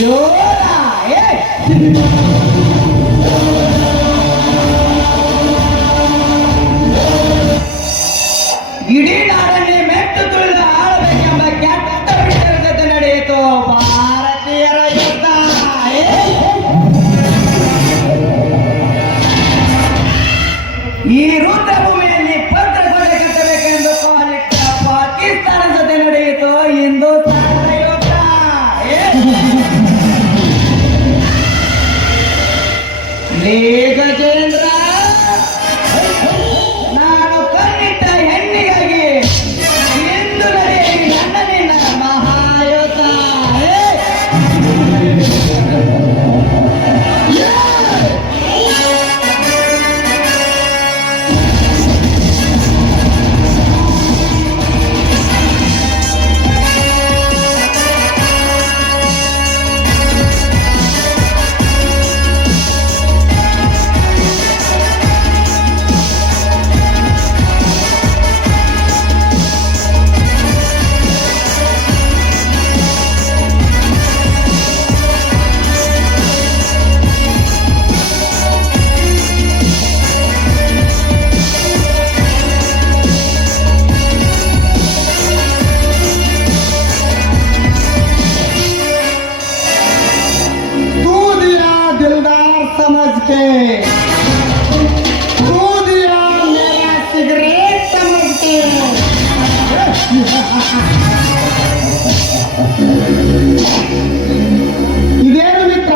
ಯೋಧಾ, ಏ ಇಡೀ ನಾಡನ್ನೇ ಮೆಟ್ಟು ತುಳಿದು ಆಳಬೇಕೆಂಬ ಕೆಟ್ಟ ವಿಚಾರದ ಜೊತೆ ನಡೆಯಿತು ಭಾರತೀಯರ ಯುದ್ಧ. ಈ ರುದ್ರಭೂಮಿಯಲ್ಲಿ ಭದ್ರಕೋಟೆ ಕಟ್ಟಬೇಕೆಂದು ಕಾಲಿಟ್ಟ ಪಾಕಿಸ್ತಾನ ಜೊತೆ ನಡೆಯಿತು ಹಿಂದೂಸ್ತಾನದ ಯುದ್ಧ. ಲೇ ಗಜೇಂದ್ರ, ನಾನು ಕಣ್ಣಿಟ್ಟ ಹೆಣ್ಣಿಗಾಗಿ ಎಂದು ನಡೆಯಲಿ ನನ್ನ ನಿನ್ನ ಮಹಾಯುದ್ಧ. समझ के तू दिया मेरा सिगरेट समझ के. ಇದೇನು ಮಿತ್ರ,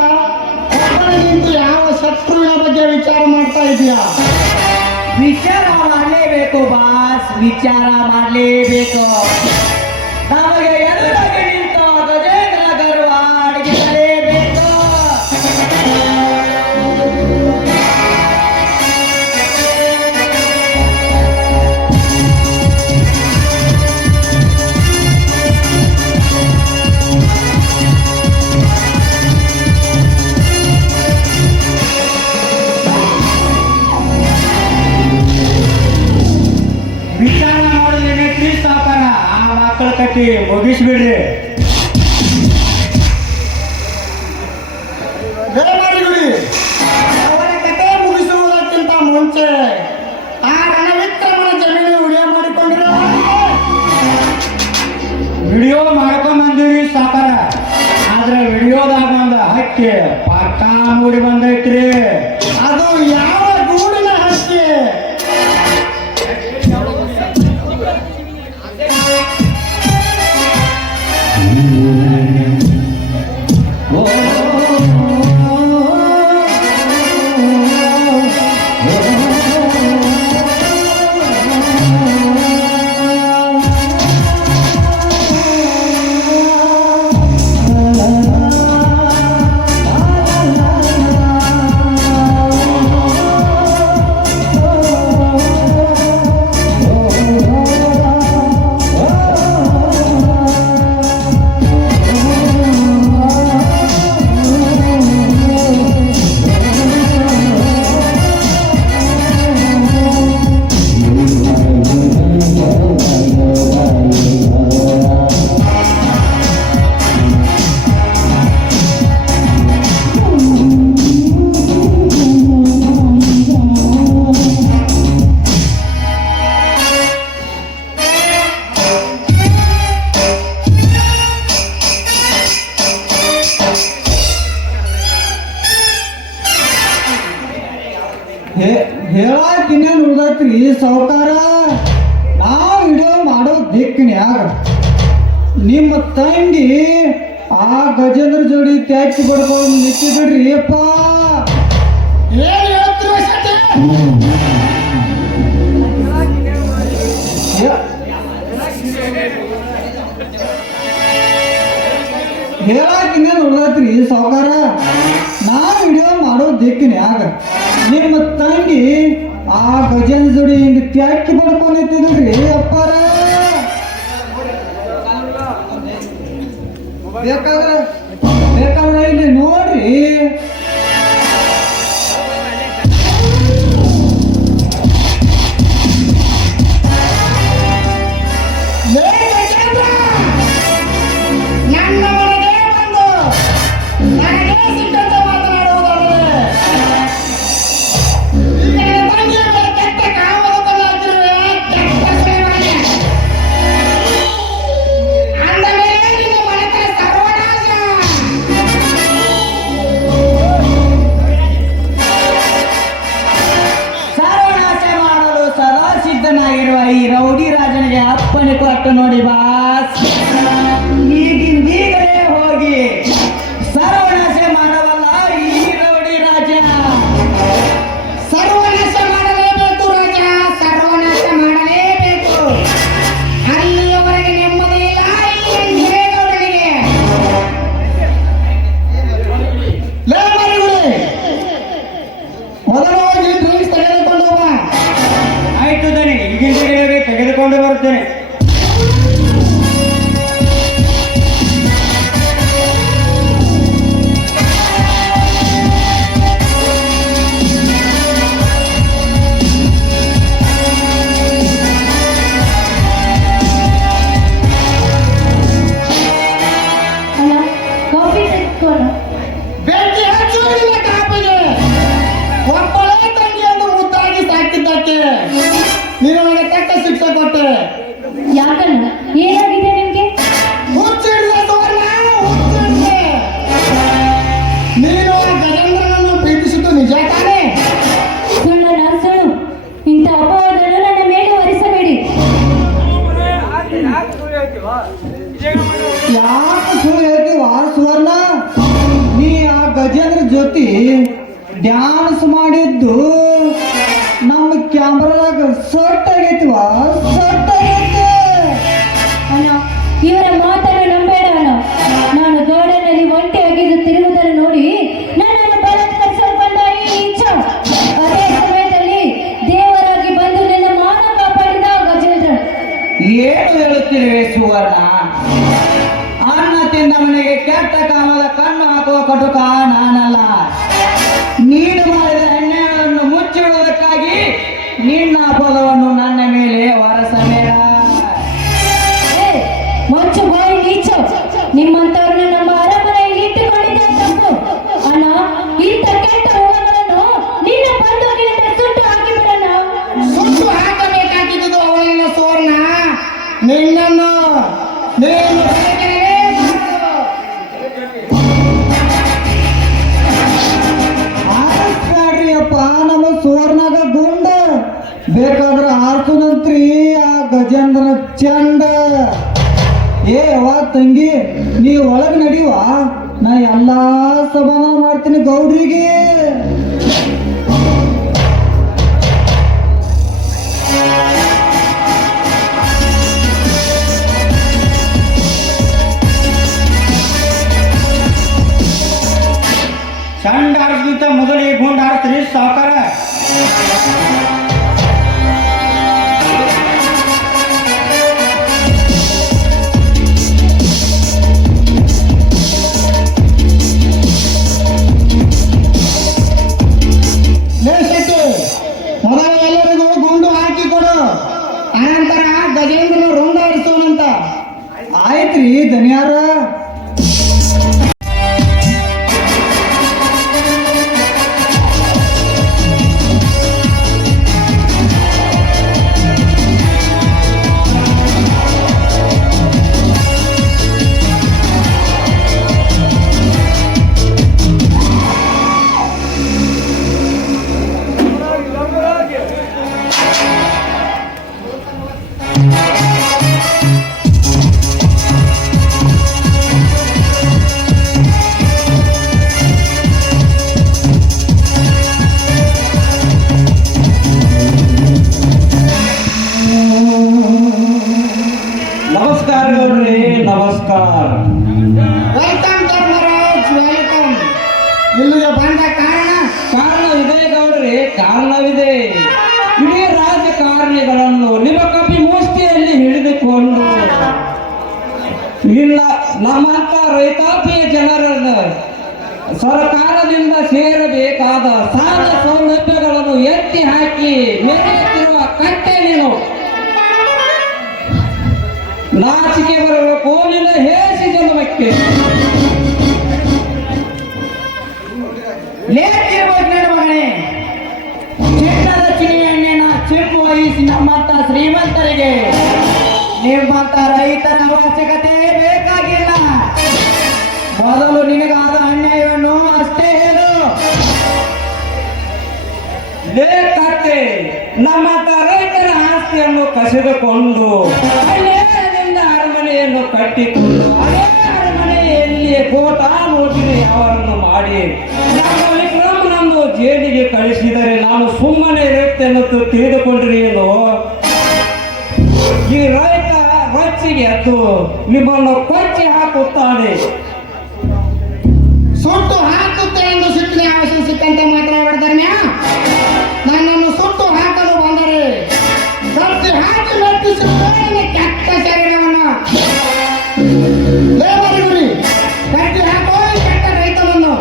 ಒಬ್ಬನಿಗಿಂತ ಯಾವ ಶತ್ರುವಿನ ಬಗ್ಗೆ ವಿಚಾರ ಮಾಡ್ತಾ ಇದೆಯಾ? ವಿಚಾರ ಮಾಡಲೇಬೇಕು ಬಾಸ್, ವಿಚಾರ ಮಾಡಲೇಬೇಕು. ನಮಗೆ ಎದುರಾಗಿ ನಿಂತ ಗಜೇಂದ್ರ ಗರ್ವ ಅಡಗಿಸಲೇಬೇಕು. ವಿಚಾರ ಮಾಡೋದೇನೈತ್ರಿ ಸಾಕಾರ, ಆ ಮಕ್ಕಳ ಕಟ್ಟಿ ಮುಗಿಸ್ಬಿಡ್ರಿ. ಅವರ ಕತೆ ಮುಗಿಸುವುದಕ್ಕಿಂತ ಮುಂಚೆ ಆ ರಣವಿಕ್ರಮನ ಜಮೀನು ವಿಡಿಯೋ ಮಾಡ್ಕೊಂಡ್ ಬಂದಿವ್ರಿ ಸಾಕಾರ. ಆದ್ರೆ ವಿಡಿಯೋದಾಗ ಒಂದು ಹಕ್ಕಿ ಪಕ್ಕಾ ಮೂಡಿ ಬಂದೈತ್ರಿ. ಅದು ಯಾವ ಗೂಡಿನ ಹಕ್ಕಿ? ಹೇಳಕ್ ಇನ್ನೇನು ಉಳ್ದೈತ್ರಿ ಸಾವುಕಾರ? ನಾವು ವಿಡಿಯೋ ಮಾಡೋ ದಿಕ್ಕಿನ್ಯಾಗ ನಿಮ್ಮ ತಂಗಿ ಆ ಗಜೇಂದ್ರ ಜೋಡಿ ತ್ಯಾಚಿ ಬಡ್ಕೊಂಡು ನಿಂತಿ ಬಿಡ್ರಿ ಅಪ್ಪ. ಏನು ಹೇಳ್ತೀರಿ? ಹೇಳಕ್ ಇನ್ನೇನು ಉಳ್ದೈತ್ರಿ ಸಾವುಕಾರ? ನಾವು ವಿಡಿಯೋ ಮಾಡೋ ದಿಕ್ಕಿನ್ಯಾಗ ನಿಮ್ಮ ತಂಗಿ ಆ ಗಜೇಂದ್ರ ಜೋಡಿ ಹಿಂಗೆ ತ್ಯಾಕಿ ಬಡ್ಕೊಂಡು ನಿಂತಿದ್ರಿ ಅಪ್ಪಾರ. ಬೇಕಾದ್ರೆ ಇಲ್ಲಿ ನೋಡ್ರಿ. ಕೋಣ ಬೆಂಕಿ ಹಚ್ಚುವುದಿಲ್ಲ ಕಾಪಿಗೆ ಒಬ್ಬಳೇ ತಂಗಿಯನ್ನು ಮುದ್ದಾಗಿ ಸಾಕಿದ್ದಕ್ಕೆ ನೀನು ನನಗೆ ತಕ್ಕ ಶಿಕ್ಷೆ ಕೊಟ್ಟೆ. ಯಾಕಣ್ಣ ಏನಾಗಿದೆ ನಿಮ್ಗೆ? ಹುಚ್ಚಿಡ್ದೆ ಸುವರ್ಣ, ಹುಚ್ಚಿಡ್ದೆ. ನೀನು ಆ ಗಜೇಂದ್ರನನ್ನು ಪ್ರೀತಿಸಿದ್ದು ನಿಜ ತಾನೇ? ಸುಳ್ಳನ ಸುಳ್ಳು. ಇಂಥ ಅಪವಾದಗಳು ನನ್ನ ಮೇಲೆ ಹೊರಿಸಬೇಡಿ. ಯಾಕೆ ಸುಳ್ಳು ಹೇಳ್ತೀವ ಸುವರ್ಣ? ನೀ ಆ ಗಜೇಂದ್ರ ಜೊತೆ ಡ್ಯಾನ್ಸ್ ಮಾಡಿದ್ದು ನಮ್ಮ ಕ್ಯಾಮ್ರಾದಾಗ ಸಟ್ ಆಗೈತಿವ, ಸಟ್ ಆಗೈತೆ. ಅಣ್ಣ ಇವರ ಮಾತನ್ನು ನಂಬೇಡ ಅಣ್ಣ. ನಾನು ಗಾರ್ಡನ್ನಲ್ಲಿ ಒಂಟಿಯಾಗಿದ್ದು ತಿರುಗುವುದನ್ನು ನೋಡಿ ನನ್ನನ್ನು ಬಲಾತ್ಕರಿಸಲು ಬಂದ ಈ ನೀಚ ಅದೇ ಸಮಯದಲ್ಲಿ ದೇವರಾಗಿ ಬಂದು ನಿನ್ನ ಮಾನ ಕಾಪಾಡಿದ ಗಜೇಂದ್ರ. ಏನು ಹೇಳುತ್ತೀರಿ ಸುವರ್ಣ? ಅನ್ನ ತಿಂದ ಮನೆಗೆ ಕೆಟ್ಟ ಕಾಮದ ಕಣ್ಣು ಹಾಕುವ ಕಟುಕ ನಾನಲ್ಲ. ನೀನು ಮಾಡಿದ ಅನ್ಯಾಯವನ್ನು ಮುಚ್ಚಿಡುವುದಕ್ಕಾಗಿ ನಿನ್ನ ಪದವನ್ನು ನನ್ನ ಮೇಲೆ ಹೊರಸಬೇಡ. ಏ, ಮೊಚ್ಚು ಬಾಯಿ ನೀಚ. ನಿಮ್ಮಂತವ್ರನ್ನ ನಮ್ಮ ಅರಮನೆಯಲ್ಲಿ ಇಟ್ಟುಕೊಂಡಿದ್ದೆ ತಪ್ಪು. ಅಣ್ಣ ಇಂಥ ಕೆಟ್ಟ ಹುಳಗಳನ್ನು ನಿನ್ನ ಬಂಧುವಿನಿಂದ ಸುಟ್ಟು ಹಾಕಿಬಿಡಣ್ಣ. ಸುಟ್ಟು ಹಾಕಬೇಕಾಗಿದ್ದು ಅವಳನ್ನ ಸುವರ್ಣ. ನಿನ್ನನ್ನು ನೀನು ಆರಿಸ್ಬೇಡ್ರಿಯಪ್ಪ ನಮ್ಮ ಸುವರ್ಣಗ ಗುಂಡ. ಬೇಕಾದ್ರೆ ಆರ್ತನಂತ್ರಿ ಆ ಗಜೇಂದ್ರನ ಚಂಡ. ಏ ಅವ್ವ ತಂಗಿ, ನೀ ಒಳಗ್ ನಡಿವ, ನಾ ಎಲ್ಲಾ ಸಮಾನ ಮಾಡ್ತೀನಿ ಗೌಡ್ರಿಗೆ. ಚಂಡ ಆಡಿಸ್ಲಿಂತ ಮೊದಲಿಗೆ ಗುಂಡ ಆಡ್ತೀರಿ ಸಾವುಕಾರ. ಮೊದಲ ಎಲ್ಲರಿಗೂ ಗುಂಡು ಹಾಕಿ ಕೊಡು, ಆನಂತರ ಗಜೇಂದ್ರನ ರುಂಡ ಇರಿಸೋಣಂತ. ಆಯ್ತ್ರಿ ಧನ್ಯಾರ. ನಮಸ್ಕಾರ ಗೌಡ್ರಿ, ನಮಸ್ಕಾರ. Welcome Dharmaraj, welcome. ಇಲ್ಲಿಗೆ ಬಂದ ಕಾರಣವಿದೆ ಗೌಡ್ರಿ, ಕಾರಣವಿದೆ. ಇಡೀ ರಾಜಕಾರಣಿಗಳನ್ನು ನಿಮ್ಮ ಕಪಿ ಮುಷ್ಟಿಯಲ್ಲಿ ಹಿಡಿದುಕೊಂಡು ಇಲ್ಲ ನಮ್ಮಂತ ರೈತಾಪಿಯ ಜನರನ್ನು ಸರ್ಕಾರದಿಂದ ಸೇರಬೇಕಾದ ಸಾಲ ಸೌಲಭ್ಯಗಳನ್ನು ಎತ್ತಿ ಹಾಕಿ ಮೆರೆಯುತ್ತಿರುವ ಕಟ್ಟೆ ನೀನು. ನಾಚಿಕೆ ಬರಬೇಕು ನಿನ್ನ ಹೇಸಿ ಜನ್ಮಕ್ಕೆ. ಲೇಖಿರ್ಬೋದು ನನ್ನ ಮಗನೇ. ಚಿನ್ನದ ಚಿನಿಯನ್ನೇನ ಚಿಪ್ಪು ವಹಿಸಿ ನಮ್ಮಂತ ಶ್ರೀಮಂತರಿಗೆ ನಿಮ್ಮಂತ ರೈತರ ಅವಶ್ಯಕತೆ ಬೇಕಾಗಿಲ್ಲ. ಮೊದಲು ನಿನಗಾದ ಅನ್ಯಾಯವನ್ನು ಅಷ್ಟೇ ಹೇಳು. ಲೇಖಕ್ಕೆ ನಮ್ಮಂತ ರೈತರ ಆಸ್ತಿಯನ್ನು ಕಸಿದುಕೊಂಡು ಅನ್ಯಾಯದಿಂದ ಅರಮನೆಯನ್ನು ಕಟ್ಟಿಕೊಂಡು ಅದೇ ಅರಮನೆಯಲ್ಲಿ ಕೋಟಾ ನೋಟಿನ ಯಾವರನ್ನು ಮಾಡಿ ನಮ್ಮ ವಿಕ್ರಮನನ್ನು ಜೈಲಿಗೆ ಕಳಿಸಿದರೆ ನಾನು ಸುಮ್ಮನೆ ಇರುತ್ತೇನೆಂದು ತಿಳಿದುಕೊಂಡ್ರಿ ಏನು? ಈ ರೈತ ರೊಚ್ಚಿಗೆ ಎದ್ದು ನಿಮ್ಮನ್ನು ಕೊಚ್ಚಿ ಹಾಕುತ್ತಾನೆ. ಸುಟ್ಟು ಹಾಕುತ್ತೆ ಎಂದು ಸಿಟ್ಟಿನ ಅವಶ್ಯ ಸಿಕ್ಕಂತೆ ಮಾತನಾಡಿದರೆ ನನ್ನನ್ನು ಸುಟ್ಟು ಹಾಕಲು ಬಂದರೆ ಕಟ್ಟಿ ಹಾಕಿ ಮೆಟ್ಟಿಸುತ್ತೇನೆ ಕೆಟ್ಟ ಶರೀರವನ್ನು. ಲೇಬರ್ಗುರಿ ಕಟ್ಟಿ ಹಾಕೋ ಈ ಕೆಟ್ಟ ರೈತನನ್ನು.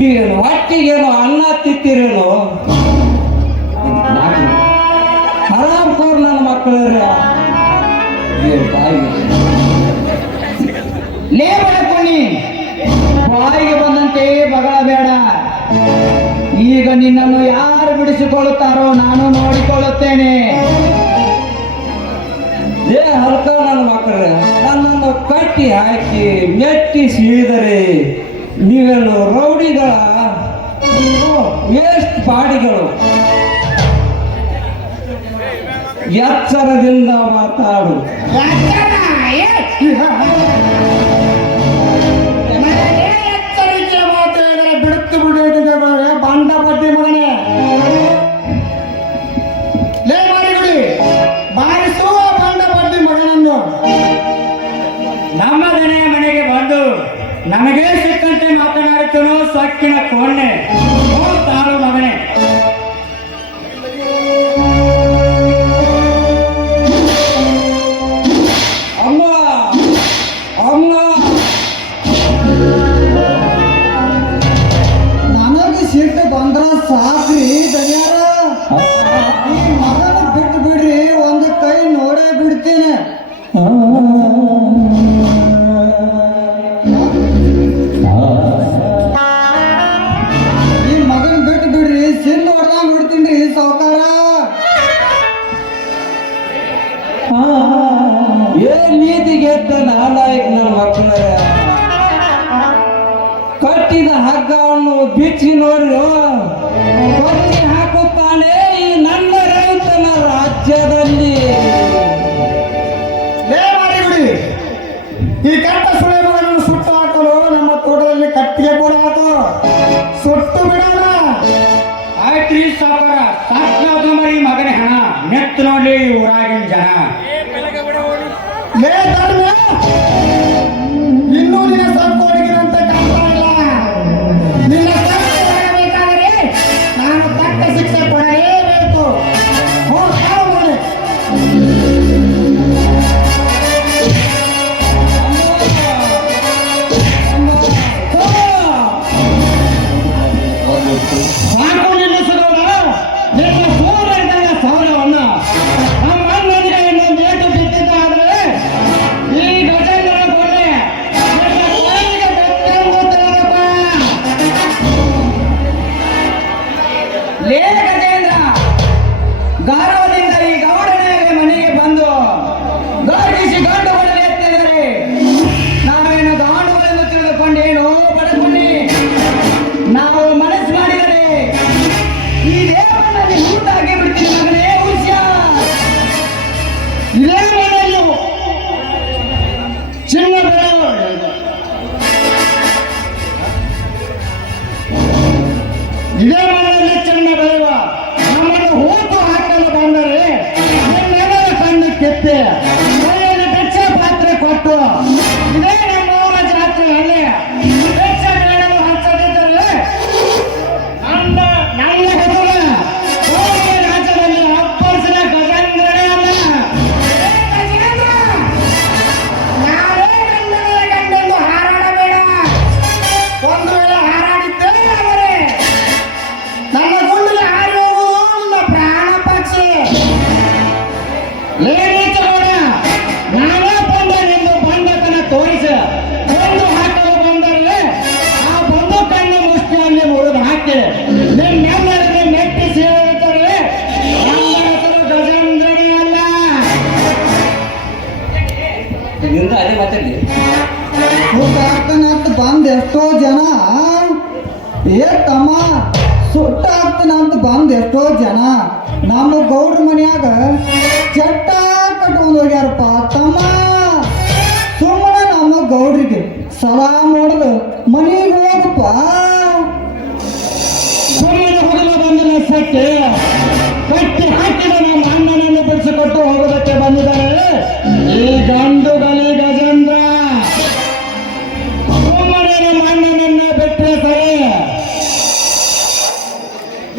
ಹೊಟ್ಟಿಗೇನು ಅನ್ನ ತಿತ್ತಿರೇನು ಆರಾಮ್ ಕೋರ್ ನನ್ನ ಮಕ್ಕಳ ಲೇ ಬಡಕೋಣಿ, ಬಾಯಿಗೆ ಬಂದಂತೆ ಬಗಳ ಬೇಡ. ಈಗ ನಿನ್ನನ್ನು ಯಾರು ಬಿಡಿಸಿಕೊಳ್ಳುತ್ತಾರೋ ನಾನು ನೋಡಿಕೊಳ್ಳುತ್ತೇನೆ. ಏ ಹಲ್ಕ ನನ್ನ ಮಕ್ಕಳ, ನನ್ನನ್ನು ಕಟ್ಟಿ ಹಾಕಿ ಮೆಟ್ಟಿ ಸೀಳಿದರೆ ನೀವೇನು ರೌಡಿಗಳ ವೇಸ್ಟ್ ಬಾಡಿಗಳು. ಎಚ್ಚರದಿಂದ ಮಾತಾಡು. ಎಚ್ಚರಿಕೆ ಮಾತು ಹೇಳಿದರೆ ಬಿಡುತ್ತು ಬಿಡುವುದಿಲ್ಲ ಬಂಡ ಬಡ್ಡಿ ಮಗನೇ. ಲೇ ಮಾರಿಗುಡಿ, ಬಾರಿಸುವ ಬಂಡ ಬಡ್ಡಿ ಮಗನನ್ನು. ನಮ್ಮ ದನೆ ಮನೆಗೆ ಬಂದು ನಮಗೆ ಸಿಕ್ಕಂತೆ ಮಾತನಾಡುತ್ತನೋ ಸೊಕ್ಕಿನ ಕೋಣೆ ತಾಳು ಮಗನೇ. ಅಮ್ಮ ಅಮ್ಮ, ನನಗೆ ಸಿಟ್ಟು ಬಂದ್ರ ಸಾಕ್ರಿ ದನಿಯಾರ. ಈ ಮಗನ ಬಿಟ್ಟು ಬಿಡ್ರಿ, ಒಂದು ಕೈ ನೋಡೇ ಬಿಡ್ತೀನಿ. ಈ ಮಗನ ಬಿಟ್ಟು ಬಿಡ್ರಿ, ಸಿಂದ್ ಹೊಡ್ದಂಗ್ ಬಿಡ್ತೀನಿ ಸಾವುಕಾರ. ಏನ್ ನೀತಿಗೆಟ್ಟ ನಾಲಾಯಕ್ ನನ್ನ ಮಕ್ಕಳ. ಕಟ್ಟಿದ ಹಗ್ಗವನ್ನು ಬಿಚ್ಚಿ ನೋಡ್ರು ಕೊಚ್ಚಿ ಹಾಕುತ್ತಾನೆ ಈ ನನ್ನ ರೈತನ ರಾಜ್ಯದಲ್ಲಿ. ಲೇ ಮಾರಿಗುಡಿ, ಈ ಕೆಟ್ಟ ಸುಳೆ ಮಗನನ್ನು ಸುಟ್ಟು ಹಾಕಲು ನಮ್ಮ ತೋಟದಲ್ಲಿ ಕಟ್ಟಿಗೆ ಕೂಡ ಹಾಕು. ಸುಟ್ಟು ಬಿಡೋಣ. ಆಯ್ತ್ರಿ ಸಾಕಾರ, ಸಾಕ್ಷಾತ್ ಮರಿ ಮಗನೇ ಹಣ ನೆತ್ತು ನೋಡ್ಲಿ ಈ ಊರಾಗಿನ ಜನ. ಲೇ ಧರ್ಮ, ಇನ್ನೂ ನಿನ್ನ ಸಾಕು ಅಡಗಿದಂತೆ ಕಾಣ್ತಾ ಇಲ್ಲ. ನಿನ್ನ ಸಾಕು ಮಾಡಬೇಕಾದರೆ ನಾನು ತಕ್ಕ ಶಿಕ್ಷೆ ಕೊಡಲೇಬೇಕು. ಸಾವು ಮಾಡಿ. ಸಾಕು ನಿಲ್ಲಿಸೋಣ ನಿಮ್ಮ ಸೂರ್ಯನ ಸೌರವನ್ನ ನಮ್ಮ ಅಣ್ಣನಿಗೆ ಇನ್ನೊಂದು ಏಟು ಬಿಟ್ಟಿದ್ದಾದ್ರೆ ಈ ಗಜೇಂದ್ರ ಕೊನೆ ನಿಮ್ಮ ಕೊನೆಗೆ ಬೆಕ್ಕೆಂದು ತಿಳಿದಪ್ಪ. ಲೇ ಗಜೇಂದ್ರ, ಗೌರವದಿಂದ ಈ ಗೌಡನೇ ಮನೆಗೆ ಬಂದು ಗರ್ಜಿಸಿ ಗಂಡುಗಳನ್ನು ಎತ್ತಿದರೆ ನಾವೇನು ಗಾಂಡುಗಳೆಂದು ತಿಳಿದುಕೊಂಡೇನು ಬಡಕೊಂಡಿ. ನಾವು ಮನಸ್ಸು ಮಾಡಿದರೆ ಈ ದೇವರಲ್ಲಿ ಊಟಾಗಿ ಬಿಡ್ತೀನಿ ಮಗನೇ ಹುಷಾರ್. ಇದೇ ಮನೆಯಲ್ಲೂ ಚಿನ್ನ ಬೆಳೆಯುವ ಇದೇ ಮನೆಯಲ್ಲಿ ಚಿನ್ನ ಬೆಳೆಯುವ ನಮ್ಮನ್ನು ಹೂತು ಹಾಕಲು ಬಂದರೆ ನಿಮ್ಮೆಲ್ಲರ ಕಣ್ಣು ಕೆತ್ತೆ ಕೈಯಲ್ಲಿ ಬೆಚ್ಚ ಪಾತ್ರೆ ಕೊಟ್ಟು ಇದೇ ನಮ್ಮ ಊರ ಜಾತ್ರೆಯಲ್ಲಿ ಬೆಚ್ಚ ಬೇಡಲು ಹಂಚದಿದ್ದರೆ ನನ್ನ ಹೆಸರು ಕೋಟೆ ರಾಜ್ಯದಲ್ಲಿ ಅಪ್ಪಳಿಸಿದ ಗಜೇಂದ್ರನೇ ಅಲ್ಲ. ಗಜೇಂದ್ರ, ನಾವೇ ಗಂಡನೆಂದು ಹಾರಾಡಬೇಡ. ಒಂದು ವೇಳೆ ಹಾರಾಡಿದ್ದೇ ಅವರೇ ನನ್ನ ಗುಂಡಿಗೆ ಹಾರಿ ಹೋಗುವುದು ನಿನ್ನ ಪ್ರಾಣ ಪಕ್ಷಿ. ಲೇ ನೀಚಗೌಡ, ನಾನೇ ಬಂದನೆಂದು ಬಂದತನ ತೋರಿಸ ಒಂದು ಹಾಕಲು ಬಂದರೆ ಆ ಬಂದು ಕಣ್ಣು ಮುಷ್ಟಿಯಲ್ಲಿ ಮುರಿದು ಹಾಕಿ ನಿಮ್ಮೆಲ್ಲರಿಗೆ ಮೆಟ್ಟಿಸಿ ಹೇಳುತ್ತಾರೆ ನನ್ನ ಹೆಸರು ಗಜೇಂದ್ರನೇ ಅಲ್ಲ. ನಿಂದ ಅದೇ ಮಾತಾಡಿ. ಸುಟ್ಟಾಗ್ತಾನಂತ ಬಂದ ಎಷ್ಟೋ ಜನ, ಏ ತಮ್ಮ ಸುಟ್ಟಾಗ್ತಾನಂತ ಬಂದ ಎಷ್ಟೋ ಜನ ನಮ್ಮ ಗೌಡ್ರ ಮನ್ಯಾಗ ಚಟ್ಟ ಕಟ್ಕೊಂಡು ಹೋಗ್ಯಾರಪ್ಪ ತಮ್ಮ. ಸುಮ್ಮನೆ ನಮ್ಮ ಗೌಡ್ರಿಗೆ ಸಲಾಮ್ ಹೊಡೆದು ಮನೆಗೆ ಹೋಗಪ್ಪ. ಸುಮ್ಮನೆ ಹುಡುಗ ಬಂದಿಲ್ಲ ಸಕ್ಕೆ ಕಟ್ಟಿ ಹಾಕಿದ ನಮ್ಮ ಅಣ್ಣನನ್ನು ಬಿಡಿಸಿಕೊಟ್ಟು ಹೋಗೋದಕ್ಕೆ ಬಂದಿದ್ದಾರೆ ಈ ಗಂಡು ಗಲಿ ಗಜೇಂದ್ರ. ಸುಮ್ಮನೆ ನಮ್ಮ ಅಣ್ಣನನ್ನು ಬಿಟ್ಟರೆ ಸರಿ,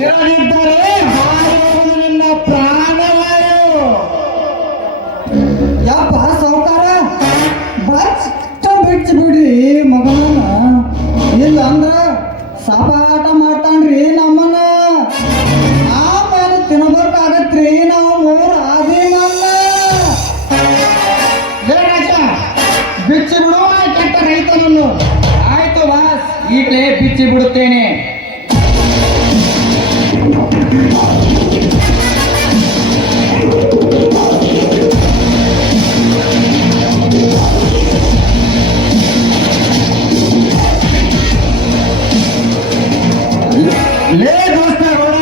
ಇರದಿದ್ದರೆ ಹಾರಿ ಹೋಗುವುದು ನಿನ್ನ ಪ್ರಾಣವಾಯು. ಯಪ್ಪ ಸಾವುಕಾರ, ಬಚ್ಚ ಬಿಡ್ಸಿ ಬಿಡ್ರಿ ಮಗನ. ಇಲ್ಲ ಅಂದ್ರ ಸಪಾಟ ಮಾಡ್ತಾನ್ರಿ ನಮ್ಮನ್ನ ಆಮೇಲೆ ತಿನ್ಬೇಕಾಗತ್ರಿ ನಾವು ಮೂರು ಆದಿಮಲ್ಲ ಲೇ ರಾಜ ಬಿಚ್ಚಿ ಬಿಡುವ ಕೆಟ್ಟ ರೈತನನ್ನು. ಆಯ್ತು ಬಾಸ್, ಈಗಲೇ ಬಿಚ್ಚಿ ಬಿಡುತ್ತೇನೆ. ಲೇ ದೋಸ್ತ ಗೌಡ,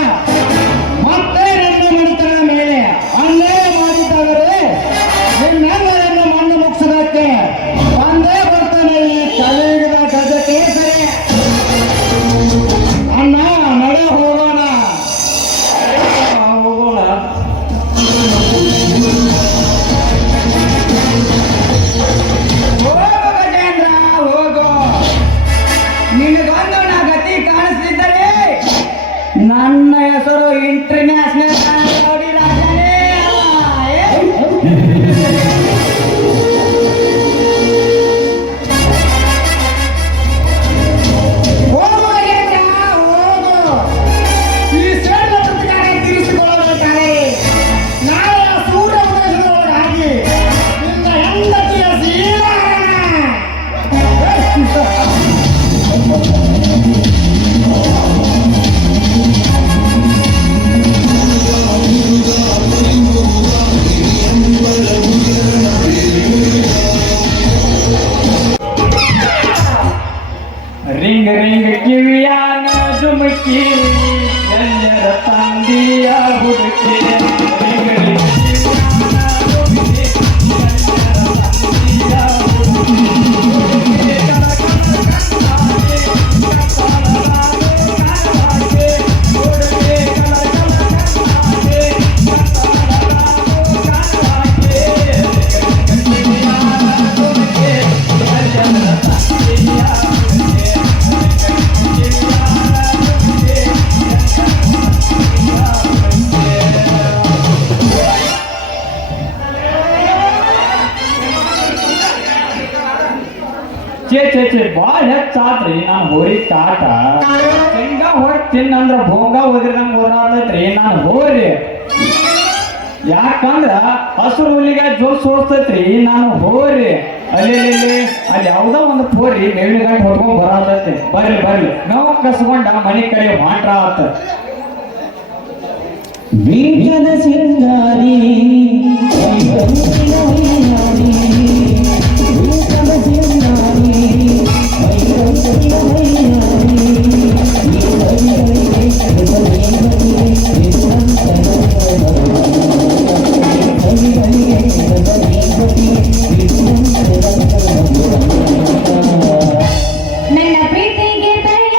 ಮತ್ತೆ ನನ್ನ ಮನೆತನ ಮೇಲೆ ಅನ್ಯಾಯ ಮಾಡಿದ್ದಾದರೆ ನಿನ್ನೆಲ್ಲರನ್ನು ಮಣ್ಣು ಮುಗಿಸೋದಕ್ಕೆ ಬಂದೇ ಬರ್ತಾನೆ ಈ ಕಲಿಯುಗದ ಗಜಕ್ಕೆ ಸರಿ. ಅಣ್ಣ ನಡೆ ಹೋಗೋಣ. ಹೋಗೋಣ. ಹೋಗು ಗಜೇಂದ್ರ, ಹೋಗು. ನಿನಗೊಂದು ನಾ ಗತಿ ಕಾಣಿಸ್ತಿದ್ದರೆ ನನ್ನ ಹೆಸರು ಇಂಟರ್ನ್ಯಾಷನಲ್ ನೋಡಿ ರಾಜನೇ. ಹೋಗು ಗಜೇಂದ್ರ, ಹೋಗು. ಈ ಸೇಡಿನ ಪ್ರತಿಕಾರ ತೀರಿಸಿಕೊಳ್ಳಬೇಕಾದರೆ ನಾಳೆ ಆ ಸೂರ್ಯ ಉದಯಿಸಿದೊಳಗಾಗಿ ನಿನ್ನ ಹೆಂಡತಿಯ ಸೀಲಾರಣ. ರಿಂಗ್ ರಿಂಗ್ ಕಿವಿಯಾನ ಜುಮುಕಿ ಎಲ್ಲರ ತಂದಿಯ ಹುಡುಕಿ ರಿಂಗ್ ರಿಂಗ್ ಕಿವಿಯಾನ ಜುಮುಕಿ ಎಲ್ಲರ ತಂದಿಯ ಹುಡುಕಿ ಚೇ ಬಾಳ ಹೆಚ್ಚಾತ್ರಿ ನಾನು ಹೋರಿ ಕಾಟ ಶೇಂಗಾ ಹೊಡ್ ತಿನ್ನಂದ್ರ ಭೋಂಗ ಓದಿರಂಗ ಓದಾತೈತ್ರಿ ನಾನು ಹೋರಿ. ಯಾಕಂದ್ರ ಹಸುರು ಹುಲ್ಲಿಗೆ ಜೋಲ್ ಸೋರ್ತೈತ್ರಿ ನಾನು ಹೋರಿ. ಅಲ್ಲಿ ಯಾವ್ದೋ ಒಂದು ಹೋರಿ ಮೇವಿನ ಗಂಟು ಹೊಡ್ಕೊಂಡ್ ಬರತೈತಿ. ಬರ್ಲಿ ನಾವು ಕಸ್ಕೊಂಡ ಮನೆ ಕಡೆ ಮಾಟ್ರ ಆತ. ಬೀಜದ ಸಿಂಗಾರಿ ನನ್ನ ಪ್ರೀತಿಗೆ ಬೆಲೆಯ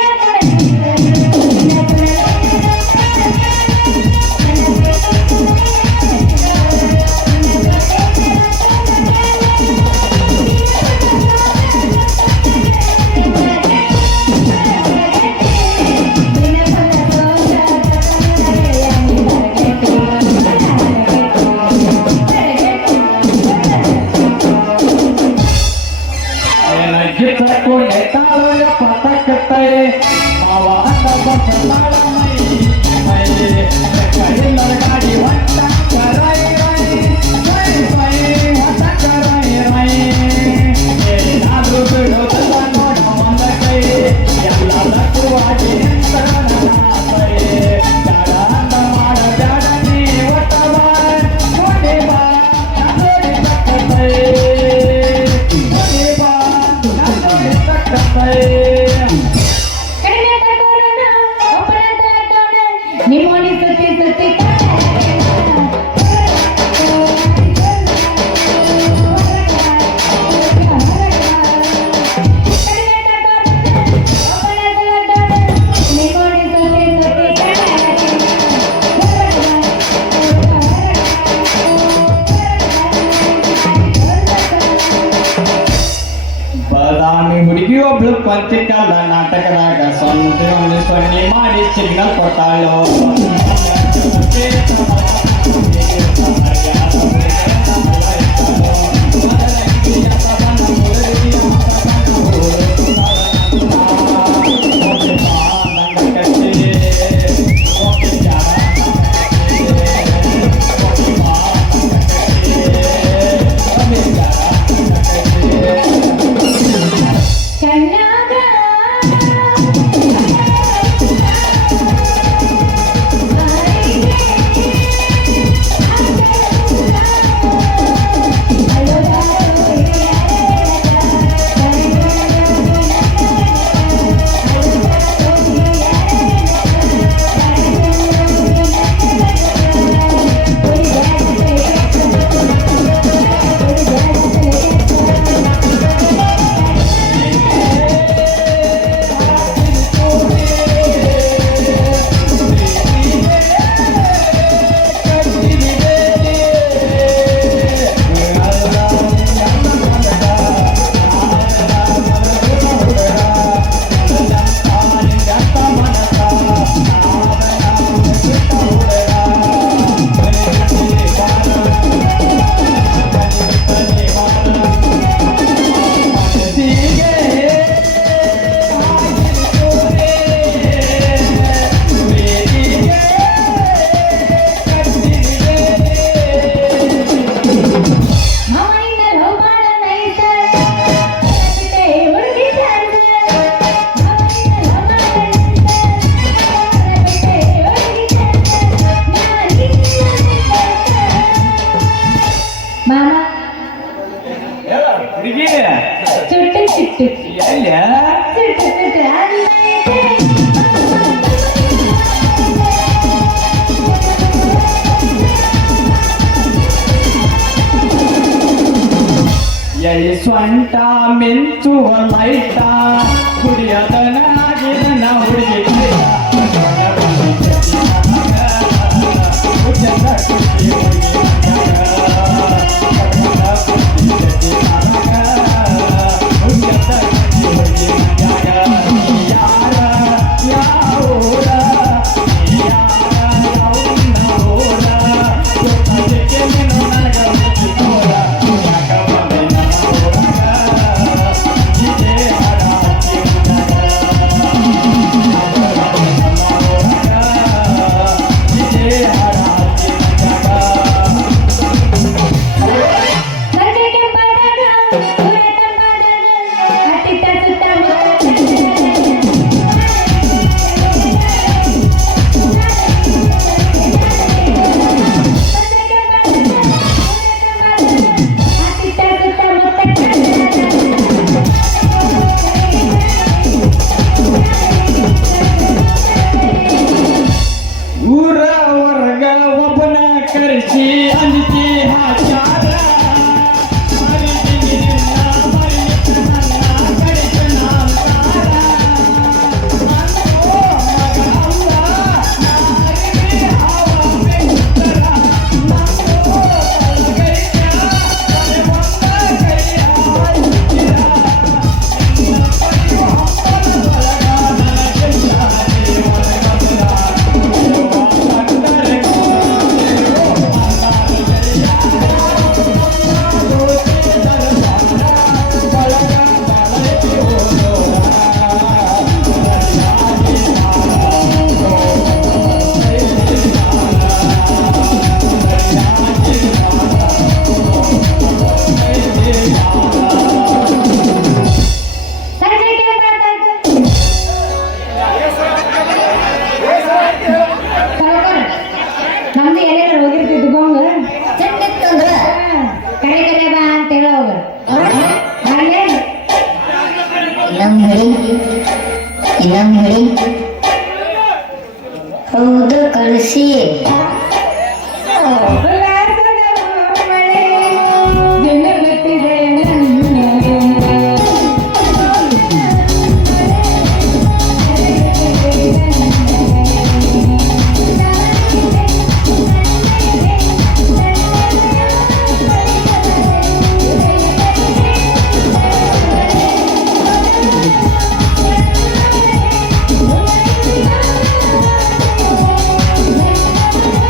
ಕಡಿಮೆ ತಗೋರೋಣ ಒಬ್ಬನ ತಗೋಣ ನಿಮ್ಮೋನಿ ಸುತ್ತಿ ಸುತ್ತಿ ಬದಾಮಿ ಹುಡುಗಿ ಒಬ್ಳು ಪಂಚಿಕಲ್ಲ ನಾಟಕದಾಗ ಸೊನ್ನೆ ಮಾಡಿ ಸಿಗ್ನಲ್ ಕೊಟ್ಟಾಳು. ಬಂಟ ಮಿಂಚುವ ಲೈಟ ಕುಡಿಯದನಾಗಿ ನನ್ನ ಹುಡುಗಿ ಸಂಜೆ ಕೆಂಪಾದಾಗ ಊರ ತಂಪಾದಾಗ ಅತ್ತಿತ್ತ ಸುತ್ತ ಊರ ಹೊರಗ ಒಬ್ಬನ ಕರೆಸಿ ಅಂಜಿಕೆ ಹಾಕ್ಯಾರ ಸಂಜೆ ಕೆಂಪಾದಾಗ ನಮ್ದು ಎಲ್ಲೆಲ್ಲ ಹೋಗಿರ್ತಿದ್ದು ಗೋಂಗ ಚೆಂದಿತ್ತಂದ್ರ ಕರೆ ಕರೆ ಬಾ ಅಂತ ಹೇಳೋಗ ಹಾಗೆ ನಮ್ ಹೇಳಿ ಹೌದು ಕಳಿಸಿ Thank you.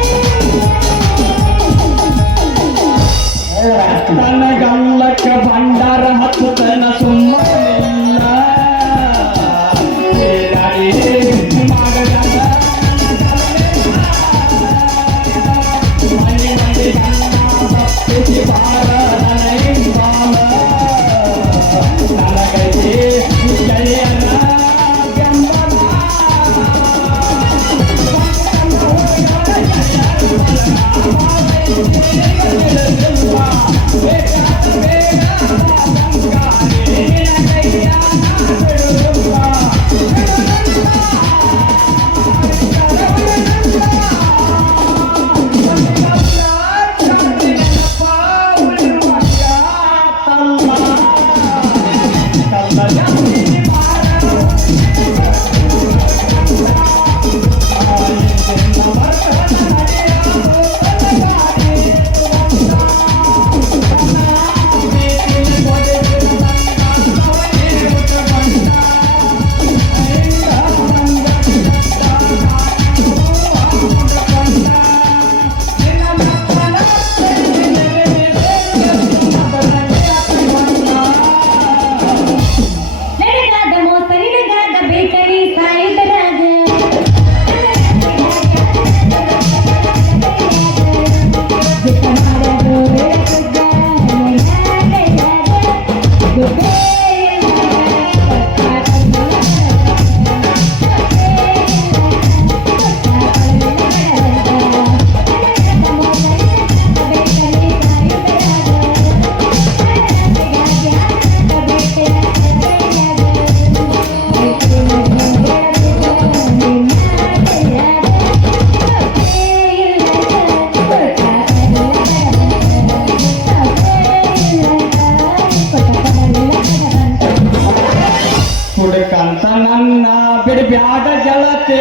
ಗೆಳತಿ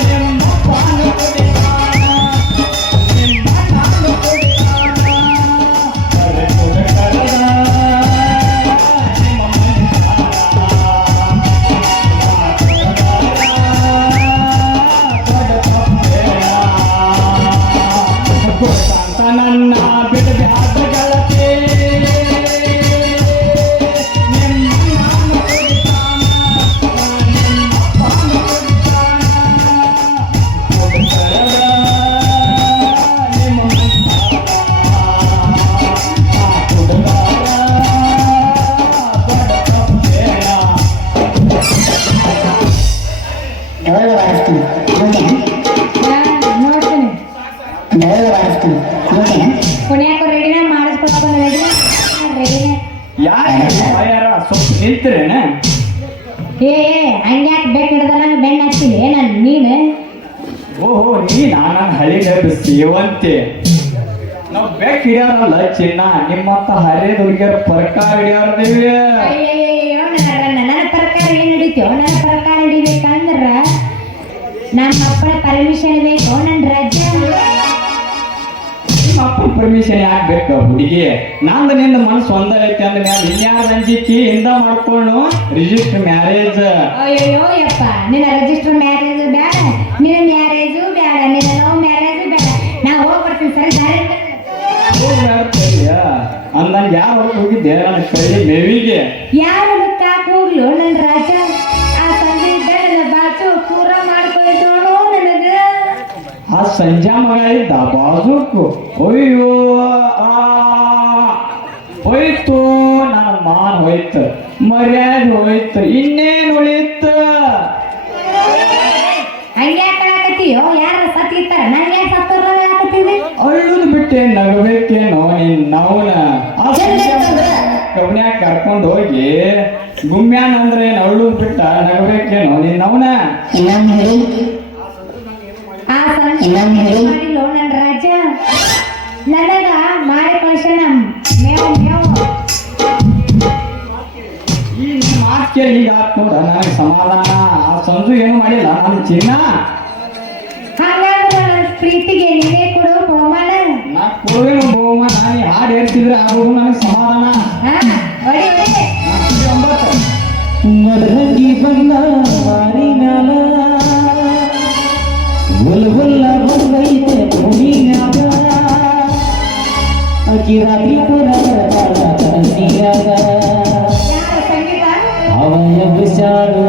ನಿಮ್ಮ ಪಾನ ಕುಡಿತಾನ, ನಿಮ್ಮ ನಾನು ಕುಡಿತಾನ, ಕರೆ ಕುಡಿಕರದ ನಿಮ್ಮ ಅಂತ ನನ್ನ ಬಿಡಬ್ಯಾದ ಗೆಳತಿ ನಿಮ್ಮ ನಾನು ಕುಡಿತಾನ, ನಿಮ್ಮ ಪಾನ ಕುಡಿತಾನ, ಕುಡಿಕರದ ನಿಮ್ಮ ಕುಡಿದಾರ ದೊಡ್ಡ ತಪ್ಪೇನ. ಡಬಲ್ ಬಾರಿಸ್ತೀನಿ ನೋಡ್ತೇನೆ, ನೋಡ್ತೀನಿ ಡಬಲ್ ಬಾರಿಸ್ತೀನಿ ನೋಡ್ತೇನೆ. ಪುಣ್ಯಾಕ ರೆಡಿನ ಮಾಡಿಸ್ಕೊತ ರೆಡಿನ ಯಾರ ಸ್ವಲ್ಪ ನಿಲ್ತಿರೇನ? ಏ ಹಂಗ್ಯಾಕೆ ಬೆಕ್ ಹಿಡ್ದಲ್ಲ ಬೆಣ್ಣ ಹಚ್ಚಿಲ್ಲ ನಾನು ನೀನು ಓಹೋ ನೀ ನನ್ನ ಹಳಿ ಸೇವಂತೆ ನಾವು ಬೆಕ್ ಹಿಡಿಯಾರಲ್ಲ ಚಿನ್ನ, ನಿಮ್ಮಂತ ಹರಿಯದ ಹುಡುಗಿಯರ ಪ್ರಕಾರ ಹಿಡಿಯಾರದೇವಿ. ಅಯ್ಯಯ್ಯೋ ನನ್ನ ಪ್ರಕಾರ ಏನು ಹಿಡಿತೀವೋ ನನ್ನ ಪ್ರಕಾರ ಹಿಡಿಬೇಕಂದ್ರ ನನ್ನ ಅಪ್ಪನ ಪರ್ಮಿಷನ್ ಬೇಕು ನನ್ನ ರಜೆ ನಿಮ್ಮ ಅಪ್ಪನ ಪರ್ಮಿಷನ್ ಯಾಕೆ ಬೇಕು ಹುಡುಗಿ? ನಂದು ನಿಂದ ಮನಸ್ಸು ಒಂದೈತಿ ಅಂದ್ರೆ ನಾನು ಇನ್ಯಾರ ಅಂಜಿಕೆ ಹಿಂದ ಮಾಡ್ಕೊಂಡು ರಿಜಿಸ್ಟರ್ ಮ್ಯಾರೇಜ್. ಅಯ್ಯೋ ಯಪ್ಪ ನಿನ್ನ ರಿಜಿಸ್ಟರ್ ಮ್ಯಾರೇಜ್ ಬೇಡ, ನಿನ್ನ ಮ್ಯಾರೇಜು ಬೇಡ, ನಿನ್ನ ಲವ್ ಮ್ಯಾರೇಜು ಬೇಡ, ನಾ ಹೋಗ್ಬರ್ತೀನಿ ಸರಿ ದಾರಿ ಅಂದಂಗೆ ಯಾರು ಹೊರಗೆ ಹೋಗಿದ್ದೆ ನನ್ನ ಕೈ ಮೇವಿಗೆ? ಯಾರು ಕಾಕ್ ಹೋಗ್ಲು ನನ್ನ ರಾಜ ಆ ಸಂಜೆ ಇದ್ದ ನನ್ನ ಬಾಚು ಪೂರ ಮಾಡ್ಕೊಳ್ತು ನನಗ ಆ ಸಂಜೆ ಮಗ ಇದ್ದ ಬಾಜುಕು. ಅಯ್ಯೋ ಹೋಯ್ತು, ನನ್ನ ಮಾನ್ ಹೋಯ್ತು, ಮರ್ಯಾದೆ ಹೋಯ್ತು, ಇನ್ನೇನು ಉಳಿತು? ಹಂಗ್ಯಾಕತ್ತೀಯೋ ಯಾರ ಸತ್ತಿರ್ತಾರ ನಂಗೆ ಸತ್ತೋರ ಯಾಕತ್ತೀವಿ ಅಳ್ಳುದು ಬಿಟ್ಟೆ ನಗಬೇಕೇನೋ ನಿನ್ನವನ. ಆ ಕಬ್ನ್ಯಾಗ ಕರ್ಕೊಂಡು ಹೋಗಿ ಗುಮ್ಯಾನ ಅಂದ್ರೆ ಅಳ್ಳುದು ಬಿಟ್ಟ ನಗಬೇಕೇನೋ ನಿನ್ನವನ. ಇನ್ನೊಮ್ಮೆ ಹೇಳಿ, ಆ ಸಂಜೆ ಮಾಡಿಲ್ಲ ನನ್ನ ರಾಜ ನನಗ ಮಾಡಿ ಕಳ್ಸಣ ಮೇವ್ ಮೇವ್ ಈ ಮಾತು ಕೇಳಿ ಈಗ ಆತ್ ನೋಡ ನನಗೆ ಸಮಾಧಾನ. ಆ ಸಂಜು ಏನು ಮಾಡಿಲ್ಲ ನನ್ನ ಚಿನ್ನ. ಹಾಗಾದ್ರೆ ನನ್ನ ಪ್ರೀತಿಗೆ ನೀನೇ ಕೊಡು ಬಹುಮಾನ. ನಾ ಕೊಡುವೇನು ಬಹುಮಾನ? ನಾನು ಹಾಡು ಹೇಳ್ತಿದ್ರೆ ಆಗೋದು ನನಗೆ ಸಮಾಧಾನ. ಹಾ ಹೊಡಿ ಹೊಡಿ ಮದರಂಗಿ ಬಣ್ಣ ಮಾರಿ ಮ್ಯಾಲ ಗುಲ್ಗುಲ್ಲ ಬಂದೈತೆ ಭೂಮಿ ಮ್ಯಾಲ ಅಕ್ಕಿ ರಾತ್ರಿ ಕನಸಿಯಾಗ ಯಾರ ಸಂಗೀತ ಅವನ ಬಿಸಾಡು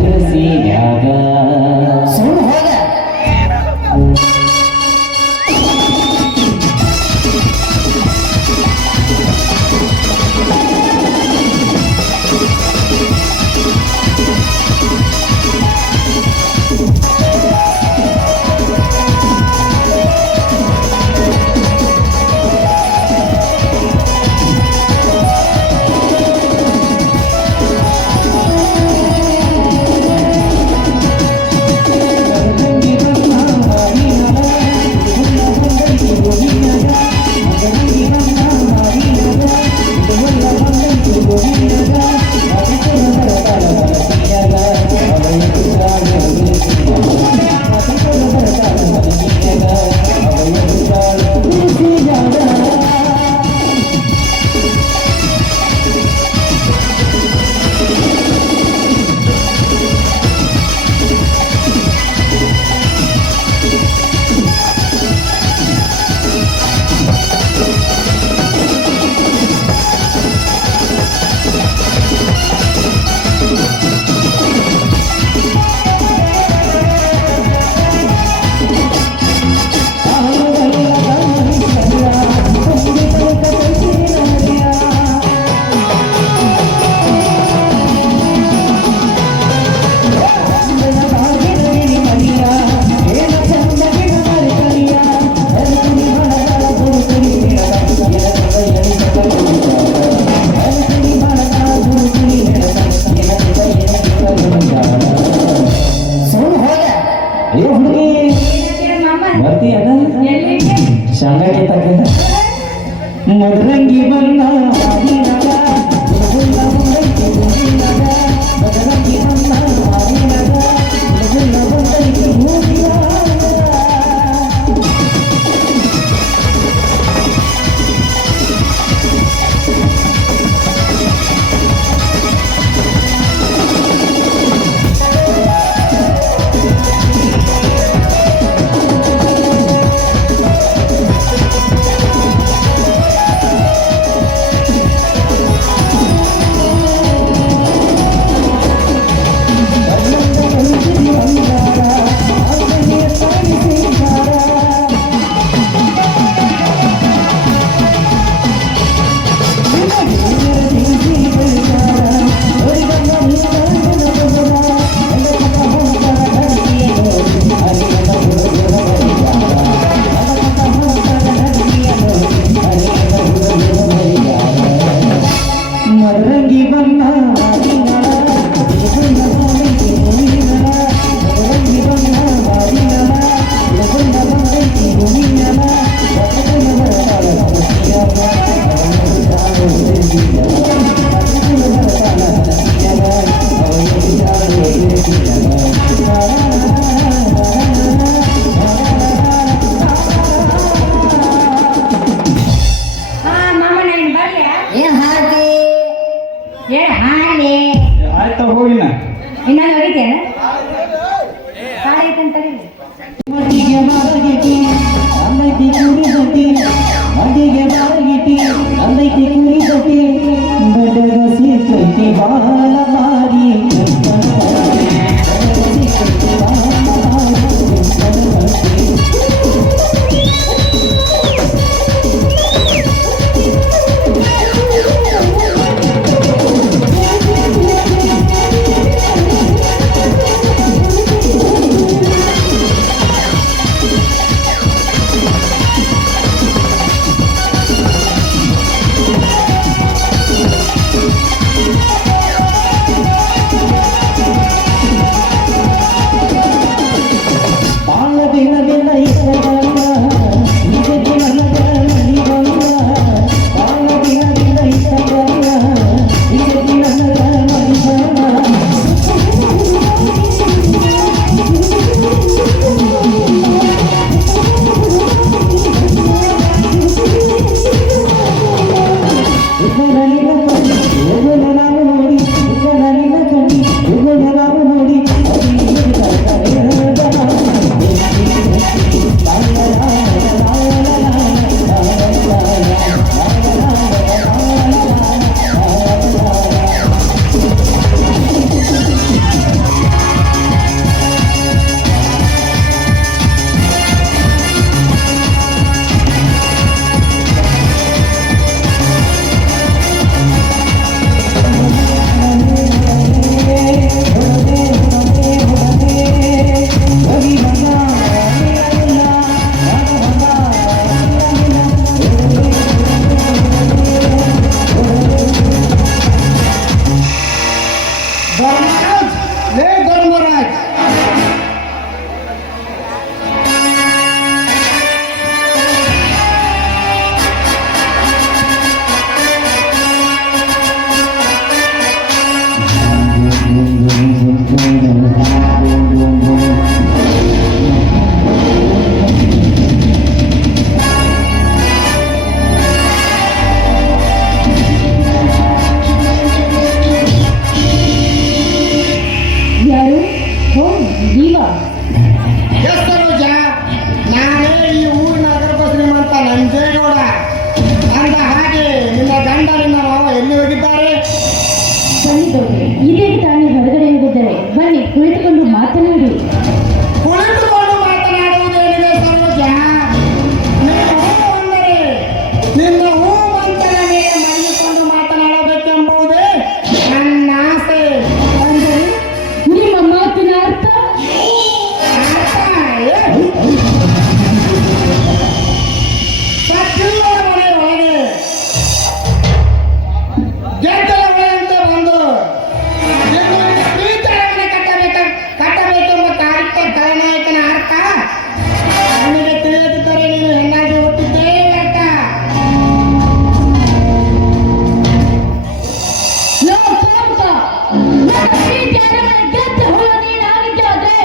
ಬಿಸಿಯಾಗ. ಸುಳ್ಳು ಹೋಗ. ಮದರಂಗಿ ಬಣ್ಣ ಹಾಡ್ಕಂತಾರೆ ಮಡಿಗೆ ಮಾರಗಿಟಿ ಅಂದೈತಿ ಕುರಿ ದಟ್ಟಿ ಮಡಿಗೆ ಮಾರಗಿಟಿ ಅಂದೈತಿ ಕುರಿ ದಟ್ಟಿ ಗಡ್ಡಗ ಸಿಕ್ಕೈತಿ ಬಾಳ ಮಾರಿ ಯಾರು ಓ ನೀವಾ ಎಸ್ ಸರೋಜ, ನಾನೇ ಈ ಊರಿನ ಅಗರ್ಭ ಶ್ರೀಮಂತ ನಂಜೇಗೌಡ. ಅಂದ ಹಾಗೆ ನಿನ್ನ ಗಂಡ ನಿನ್ನ ಮಾವ ಎಲ್ಲಿ ಹೋಗಿದ್ದಾರೆ? ಬಂದಿದ್ದವ್ರೆ ಇದೇ ತಾನೇ ಹೊರಗಡೆ ಹೋಗಿದ್ದಾರೆ. ಬನ್ನಿ ಕುಳಿತುಕೊಂಡು ಮಾತನಾಡಿ. ಕುಳಿತುಕೊಂಡು ಮಾತನಾಡುವುದೇನಿದೆ ಸರೋಜ? ನಿನ್ನ ಹೂ ಅಂದರೆ ನಿನ್ನ ಹೂ ಮಂತನ ಮೇಲೆ ಮಲಗಿಕೊಂಡು ಮಾತನಾಡಬೇಕೆಂಬುದೇ ನನ್ನ ಆಸೆ. ಅಂದರೆ ನಿಮ್ಮ ಮಾತಿನ ಅರ್ಥ ಸತ್ತಿಲ್ಲದ ಮನೆ ಒಳಗೆ ಗೆದ್ದಲ ಒಳಗಂತೆ ಬಂದು ಇನ್ನು ಪ್ರೀತಿಯ ಮನೆ ಕಟ್ಟಬೇಕೆಂಬ ಕಾರ್ಯಕ್ರಮ ಖಳನಾಯಕನ ಅರ್ಥ ನನಗೆ ತಿಳಿಯದಿದ್ದರೆ ನೀನು ಹೆಣ್ಣಾಗಿ ಹುಟ್ಟಿದ್ದೇ ಅರ್ಥ. ಲೋ ಕಾಮುಕ, ನನ್ನ ಪ್ರೀತಿಯ ಅರಮನೆ ಗೆದ್ದ ಹುಳು ನೀನಾಗಿದ್ದಾದ್ರೆ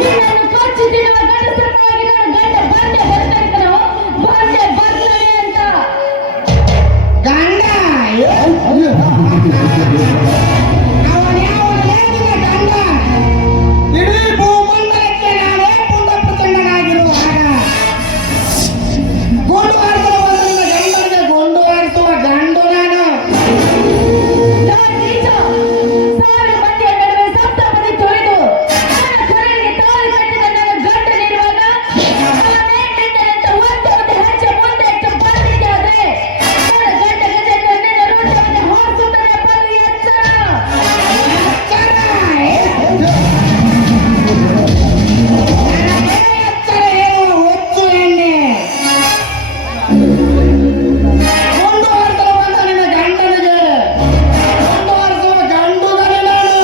ನಿನ್ನನ್ನು ಕಚ್ಚಿ ತಿನ್ನುವ ಗಂಡಸರ ಪರವಾಗಿ ನನ್ನ ಗಂಡ ಬಂದೆ ಬರ್ತಾನೆ ಕಣೋ, ಬಂದೆ ಬರ್ತಾನೆ ಅಂತ. ಗಂಡ ಅವನ್ಯಾವ ಲೇಡಿನ ಗಂಡ? ಇಡೀ ಭೂಮಂಡಲಕ್ಕೆ ನಾನೇ ಪುಂಡ ಪ್ರಚಂಡನಾಗಿರುವಾಗ ಗೊಂಡು ಹಾರಿಸುವ ಬಂದ ಗಂಡನಿಗೆ ಗೊಂಡು ಹಾರಿಸುವ ಗಂಡು ನಾನು. ನಾನು ನೀಚ, ಸಾವಿರ ಮಂದಿಯ ನಡುವೆ ಸಪ್ತಪದಿ ತೊಳೆದು ನನ್ನ ಕೊರಳಿಗೆ ತಾಳಿ ಕಟ್ಟಿದ ನನ್ನ ಗಂಡನಿರುವಾಗ ನಾನೇ ನಿನ್ನಂತ ಒಂದೊಂದು ಹೆಜ್ಜೆ ಮುಂದೆ ಇಟ್ಟು ಬಂದಿದ್ದಾದ್ರೆ ನನ್ನ ಗಂಡ ಗಜ ನಿನ್ನ ರೂಟವನ್ನು ಹೊರಿಸುತ್ತದೆ ಬರಲಿ ಎಚ್ಚರ. ಎಚ್ಚರ ಹೇಳುವ ಹುಚ್ಚು ಎಣ್ಣೆ. ಗೊಂಡು ಹಾರಿಸಲು ಬಂದ ನಿನ್ನ ಗಂಡನಿಗೆ ಗೊಂಡು ಹಾರಿಸುವ ಗಂಡುಗನೇ ನಾನು.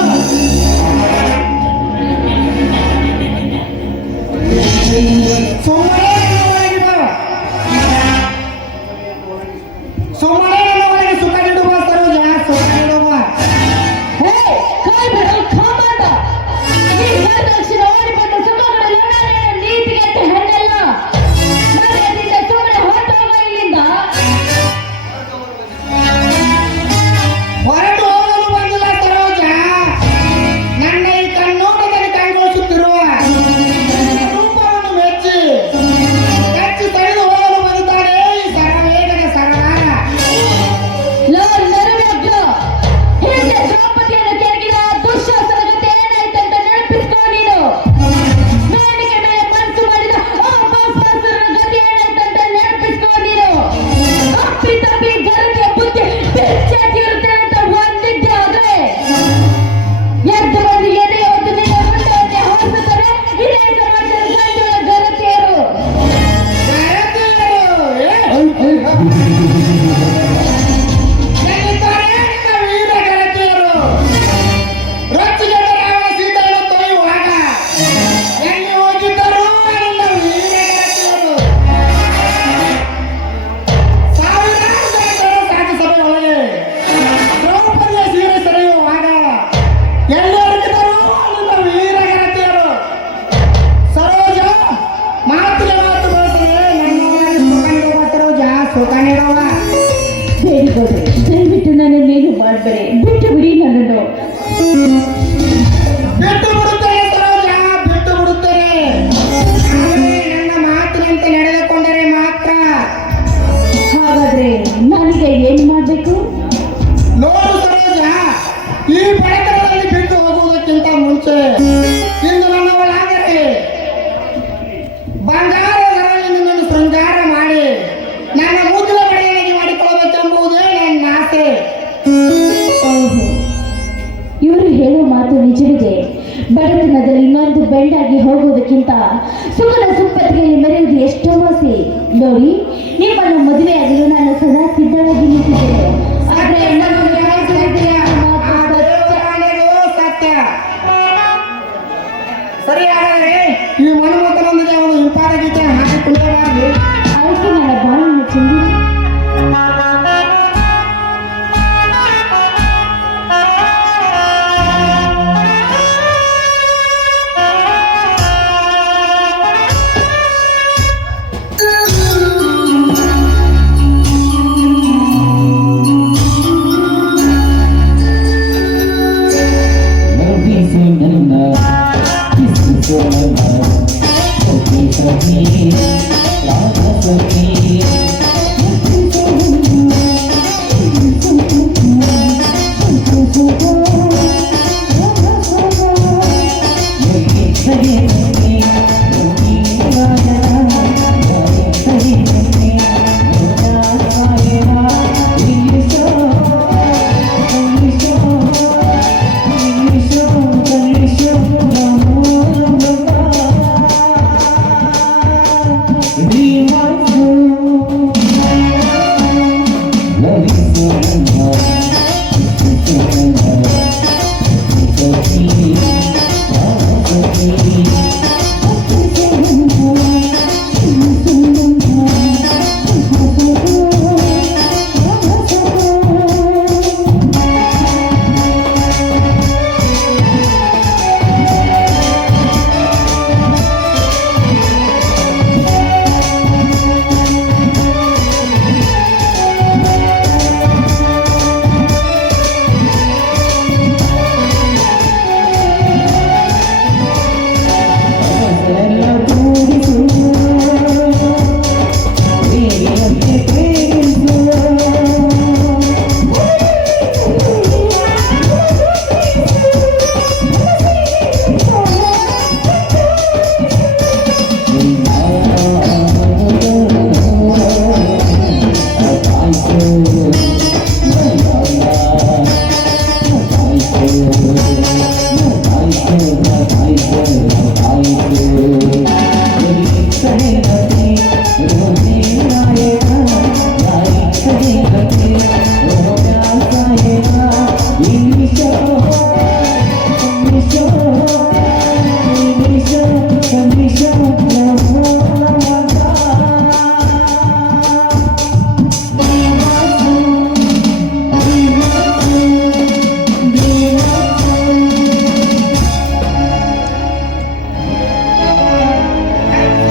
ಸುಮ್ಮನೆ ನನ್ನ ಒಳಗೆ ಬಾ. ಸುಮ್ಮನೆ ನನ್ನ ಒಳಗೆ ಸುಖ ನೀಡುವ ಸರೋಜ, ಸುಖ ನೀಡುವ. ಹೇ, ಕೈ ಬಿಡು ಕಾಮಾಂಡ. ನೀ ಬಂದ ತಕ್ಷಣ ಓಡಿಕೊಂಡು ಸುಖಗಳು ಲೋಣಾನ ನೀತಿಗೆಟ್ಟ ಹೆಣ್ಣಲ್ಲ. ಮರ್ಯಾದೆಯಿಂದ ಸುಮ್ಮನೆ ಹೊರಟೋಗ ಇಲ್ಲಿಂದ. ಹೊರಟು ಹೋಗಲು ಬಂದಿಲ್ಲ ಸರೋಜ. ನನ್ನ ಈ ಕಣ್ಣೋಟದಲ್ಲಿ ಕಂಗೊಳಿಸುತ್ತಿರುವ ಫ್ರೆಂಡ್ ಆಗಿ ಹೋಗುವುದಕ್ಕಿಂತ ಸುಖದ ಸುಪ್ಪತ್ತಿಗೆಯಲ್ಲಿ ಮೆರೆಯುವುದು ಎಷ್ಟೋ ಆಸೆ. ನೋಡಿ, ನಿಮ್ಮನ್ನು ಮದುವೆಯಾಗಲು ನಾನು ಸದಾ ಸಿದ್ಧವಾಗಿ ನಿಂತಿದ್ದೇನೆ. ಆದ್ರೆ ನನ್ನನ್ನು ಕಾಯ್ದಿರಿಸಿದೆ ಅನ್ನೋ ಮಾತು ಸತ್ಯ. ಸರಿ, ಹಾಗಾದ್ರೆ ಈ ಮನುಮಕ್ಕಳೊಂದಿಗೆ ಅವನು ಇಂಪಾದ ಗೀತೆ ಹಾಕಿ ಕುಣಿಯಬಾರದು. ಅದಕ್ಕೆ ನನ್ನ ಬಾಳನ್ನು ಚೆಂದಿ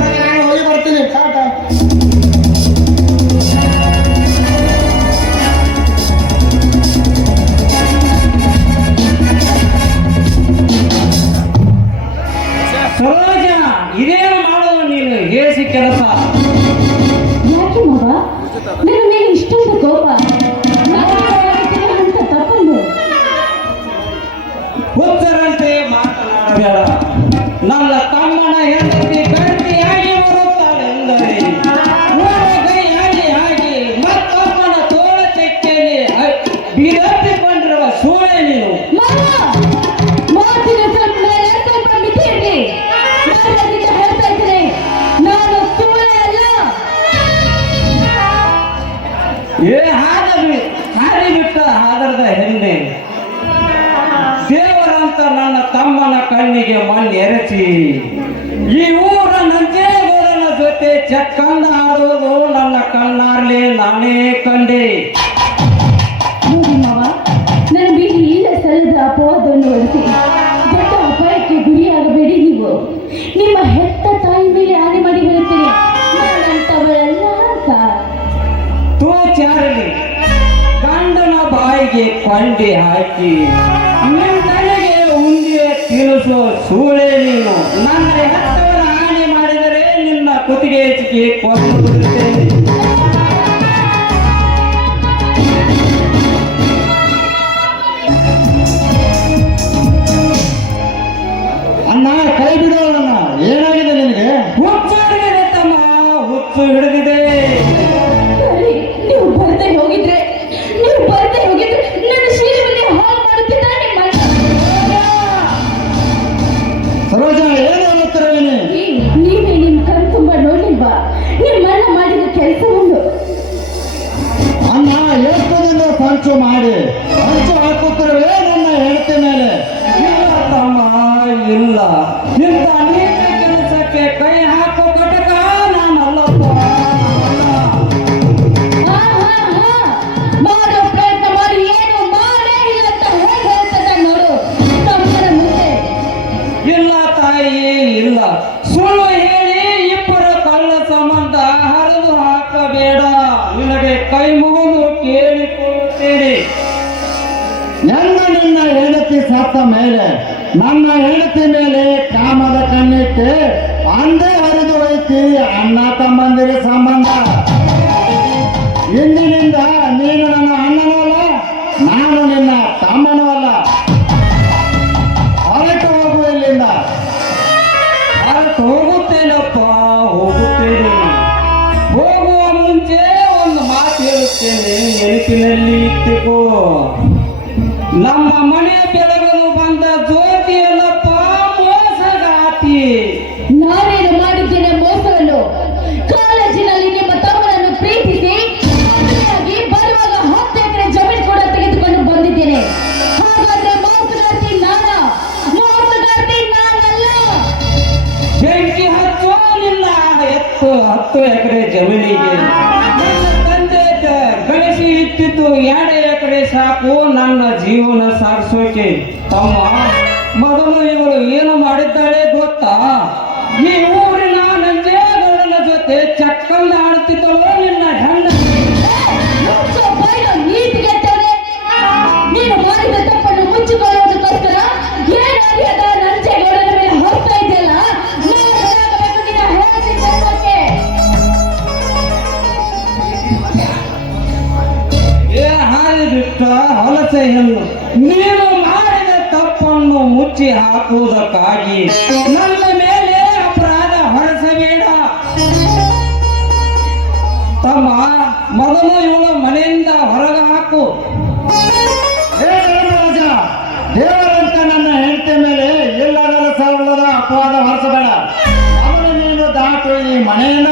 ನಾನು ಹೋಗಿ ಬರ್ತೀನಿ. ಟಾಟಾ. ಸರೋಜ, ಇದೇನು ಮಾಡೋದು ನೀನು ಹೇಸಿ ಕೆಲಸ? ಯಾಕೆ ಮಗ ನನ್ನ ಮೇಲೆ ಇಷ್ಟೊಂದು ಕೋಪ? ಅಂತ ತಪ್ಪಂದು ಹುಚ್ಚರಂತೆ ಮಾತನಾಡಬೇಡ. ನನ್ನ ತಮ್ಮನ ಹೆಂಡತಿ ಗಟ್ಟಿಯಾಗಿ ಬರುತ್ತಾಳೆಂದರೆ ಕೈಯಾಗಿ ಮತ್ತೊಮ್ಮನ ತೋಳ ತೆಕ್ಕೆಯಲ್ಲಿ ಬೀರಪ್ಪಿಕೊಂಡಿರುವ ಸೂಳೆ ನೀನು. ಮಾತಿನ ಮೇಲೆ ಸ್ವಲ್ಪ ಮಿತಿ ಇರಲಿ. ನಾನದಕ್ಕೆ ಹೇಳ್ತಾ ಇದ್ದೇನೆ, ನಾನು ಸುಳ್ಳೆ ಅಲ್ಲ. ಏ ಹಾರಿ ಬಿಟ್ಟ ಹಾದರದ ಹಿಂದೆ ದೇವರಂತ ನನ್ನ ತಮ್ಮನ ಕಣ್ಣಿಗೆ ಮಣ್ಣು ಎರಚಿ ಈ ಊರ ನಂಜೇಗೌಡನ ಜೊತೆ ಚಕ್ಕಂದ ಆಡೋದು ನನ್ನ ಕಣ್ಣಾರ್ಲಿ ನಾನೇ ಕಂಡೆ. ನೋಡಿ ಮಾವ, ನನ್ನ ಬೀದಿ ಇಲ್ಲ ಸಲ್ಲದ ಅಪವಾದವನ್ನು ಹೊರಸಿ ದೊಡ್ಡ ಅಪಾಯಕ್ಕೆ ಗುರಿಯಾಗಬೇಡಿ. ನೀವು ನಿಮ್ಮ ಹೆತ್ತ ತಾಯಿ ಮೇಲೆ ಆನೆ ಮಾಡಿ ಹೇಳ್ತೀನಿ, ನಾನಂತವಳಲ್ಲ ಅಂತ. ತೋಚಾರಲಿ ಗಂಡನ ಬಾಯಿಗೆ ಕೊಂಡಿ ಹಾಕಿ ನಿನ್ನನೆಗೆ ಉಂಡಿಯ ತಿನಿಸೋ ಸೂಳೆ ನೀನು. ನನ್ನ ಹೆತ್ತವರ ಹಾನಿ ಮಾಡಿದರೆ ನಿನ್ನ ಕುತ್ತಿಗೆ ಹೆಚ್ಚಿಗೆ ಕೊಂಡು ಬಿಡುತ್ತೇನೆ. ಅಣ್ಣ, ಕೈ ಬಿಡೋಣ. ಏನಾಗಿದೆ ನಿನಗೆ? ಹುಚ್ಚಾಗಿದೆ ತಮ್ಮ, ಹುಚ್ಚು ಹಿಡಿದಿದೆ. ಸರಿ, ನೀವು ಬರ್ದೇ ಹೋಗಿದ್ರೆ ನನ್ನ ಶೀಲವನ್ನೇ ಹಾಳು ಮಾಡುತ್ತಿದ್ದ ನಿಮ್ಮ ಸರೋಜ, ಏನು ಬಾ, ನಿಮ್ಮನ್ನ ಮಾಡಿದ ಕೆಲಸ ಒಂದು. ಅನ್ನ ಎಷ್ಟು ದಿನ ಸಂಚು ಮಾಡಿ ಸಂಚು ಹಾಕುತ್ತಿರುವೆ ನನ್ನ ಹೆಂಡತಿ ಮೇಲೆ. ಇಲ್ಲ ತಮ್ಮ, ಇಲ್ಲ. ಇಂಥ ನೀಚ ಕೆಲಸಕ್ಕೆ ಕೈ ಹಾಕೋ ಘಟಕ ನಾನಲ್ಲಪ್ಪ. ಮಾಡೋ ಪ್ರಯತ್ನ ಮಾಡಿ ಏನು ಮಾಡೇ ಇಲ್ಲ ಅಂತ ಹೇಗೆ ಹೇಳ್ತದೆ ನೋಡು ತಮ್ಮನ ಮುಂದೆ. ಇಲ್ಲ ತಾಯಿ, ಇಲ್ಲ. ಸುಳ್ಳು ಹೇಳಿ ಇಬ್ಬರ ಕಳ್ಳ ಸಂಬಂಧ ಹರಿದು ಹಾಕಬೇಡ. ನಿನಗೆ ಕೈ ಮುಗಿದು ಕೇಳಿಕೊಳ್ಳುತ್ತೇನೆ. ನನ್ನ ನಿನ್ನ ಹೆಂಡತಿ ಸತ್ತ ಮೇಲೆ ನನ್ನ ಹೆಂಡತಿ ಮೇಲೆ ಕಾಮದ ಕಣ್ಣಿಟ್ಟು ಅಂದೇ ಹರಿದು ಹೋಯ್ತಿ ಅಣ್ಣ ತಮ್ಮಂದಿರ ಸಂಬಂಧ. ಇಂದಿನಿಂದ ನೀನು ನನ್ನ ಅಣ್ಣನೂ ಅಲ್ಲ, ನಾನು ನಿನ್ನ ತಮ್ಮನೂ ಅಲ್ಲ. ಹೊರಟು ಹೋಗು ಇಲ್ಲಿಂದ. ಹೊರಟು ಹೋಗುತ್ತೇನಪ್ಪ, ಹೋಗುತ್ತೇನೆ. ಹೋಗುವ ಮುಂಚೆ ಒಂದು ಮಾತು ಹೇಳುತ್ತೇನೆ, ನೆನಪಿನಲ್ಲಿ ಇಟ್ಟುಕೋ. ನಮ್ಮ ಮನೆ ಬೆಳಗಲು ಬಂದ ಜ್ಯೋತಿ ಅಲ್ಲಪ್ಪ, ಮೋಸಗಾತಿ. ನಾನೇನು ಮಾಡಿದ್ದೇನೆ ಮೋಸವನ್ನು? ಕಾಲೇಜಿನಲ್ಲಿ ನಿಮ್ಮ ತಮ್ಮನನ್ನು ಪ್ರೀತಿಸಿ ಮದುವೆಯಾಗಿ ಬರುವಾಗ 10 ಎಕರೆ ಜಮೀನು ಕೂಡ ತೆಗೆದುಕೊಂಡು ಬಂದಿದ್ದೇನೆ. ಹಾಗಾದ್ರೆ ಮೋಸಗಾರ್ತಿ ನಾನಲ್ಲ. ಬೆಂಕಿ ಹಚ್ಚುವ ನಿನ್ನ 10 ಎಕರೆ ಜಮೀನಿಗೆ. ನನ್ನ ತಂದೆ ಗಳಿಸಿ ಇಟ್ಟಿದ್ದು 2 ಎಕರೆ ಸಾಕು ನನ್ನ ಜೀವನ ಸಾಗಿಸೋಕೆ. ತಮ್ಮ, ಮೊದಲು ಇವಳು ಏನು ಮಾಡಿದ್ದಾಳೆ ಗೊತ್ತಾ? ಈ ಊರಿನ ನಂಜೇಗೌಡನ ಜೊತೆ ಚಕ್ಕಂದ ಆಡ್ತಿದ್ದಳು ನಿನ್ನ ಹೆಣ್ಣ. ಮುಚ್ಚೋ ಬಾಯಿನ ನೀತಿಗೆಟ್ಟವನೇ. ನೀನು ಮಾಡಿದ ತಪ್ಪನ್ನು ಮುಚ್ಚಿಕೊಳ್ಳುವುದಕ್ಕೋಸ್ಕರ ಏನಾಗ್ಯದ ನಂಜೇಗೌಡನ ಮೇಲೆ ಹೊರತಾ ಇದೆಯಲ್ಲ, ನಾನು ಬರಾಗಬೇಕು ನಿನ್ನ ಹೆಂಡತಿ ತಪ್ಪಕ್ಕೆ. ಏ ಹಾರಿ ಬಿಟ್ಟ ಹೊಲಸೆ ಹೆಣ್ಣು, ನೀನು ಮಾಡಿದ ತಪ್ಪನ್ನು ಮುಚ್ಚಿ ಹಾಕುವುದಕ್ಕಾಗಿ ನನ್ನ ಮೇಲೆ ಅಪರಾಧ ಹೊರಸಬೇಡ. ತಮ್ಮ, ಮೊದಲು ಇವಳು ಮನೆಯಿಂದ ಹೊರಗೆ ಹಾಕು. ಏ ಧರ್ಮರಾಜ, ದೇವರಂತ ನನ್ನ ಹೆಂಡತಿ ಮೇಲೆ ಇಲ್ಲದಲ್ಲ ಸಲ್ಲದ ಅಪವಾದ ಹೊರಿಸಬೇಡ. ಅವನು ನೀನು ದಾಟು ಈ ಮನೆಯನ್ನ.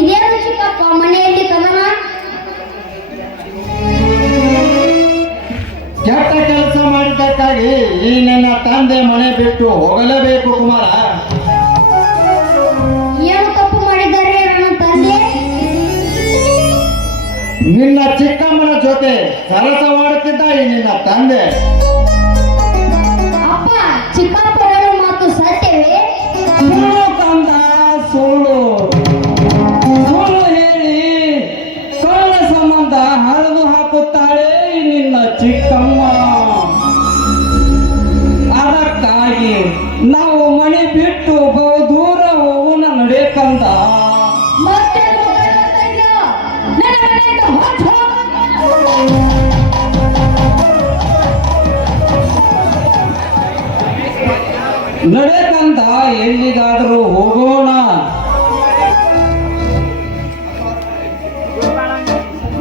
ಇದೇನು ಚಿಕ್ಕಪ್ಪ ಮನೆಯಲ್ಲಿ ಕದನ? ಕೆಟ್ಟ ಕೆಲಸ ಮಾಡಿದ್ದಕ್ಕಾಗಿ ಈ ನನ್ನ ತಂದೆ ಮನೆ ಬಿಟ್ಟು ಹೋಗಲೇಬೇಕು ಕುಮಾರ. ಏನು ತಪ್ಪು ಮಾಡಿದ್ದಾರೆ ನನ್ನ ತಂದೆ? ನಿನ್ನ ಚಿಕ್ಕಮ್ಮನ ಜೊತೆ ಸರಸವಾಡುತ್ತಿದ್ದ ಈ ನಿನ್ನ ತಂದೆ. ಅಪ್ಪ, ಚಿಕ್ಕಪ್ಪ ಹೇಳೋ ಮಾತು ಸತ್ಯವೇ? ಸುಳ್ಳು ಕಂದ, ಸುಳ್ಳು. ಸುಳ್ಳು ಹೇಳಿ ಕಳ್ಳ ಸಂಬಂಧ ಹರಿದು ಹಾಕುತ್ತಾಳೆ ಈ ನಿನ್ನ ಚಿಕ್ಕಮ್ಮ. ಅದಕ್ಕಾಗಿ ನಾವು ಮನೆ ಬಿಟ್ಟು ಬಹುದೂರ ಹೋಗೋಣ ನಡೆ ಕಂದ. ಮತ್ತೆ ನನ್ನ ಮನೆಯಿಂದ ಹೊರಟು ಹೋಗು. ನಡೆ ಕಂದ, ಎಲ್ಲಿಗಾದರೂ ಹೋಗೋಣ.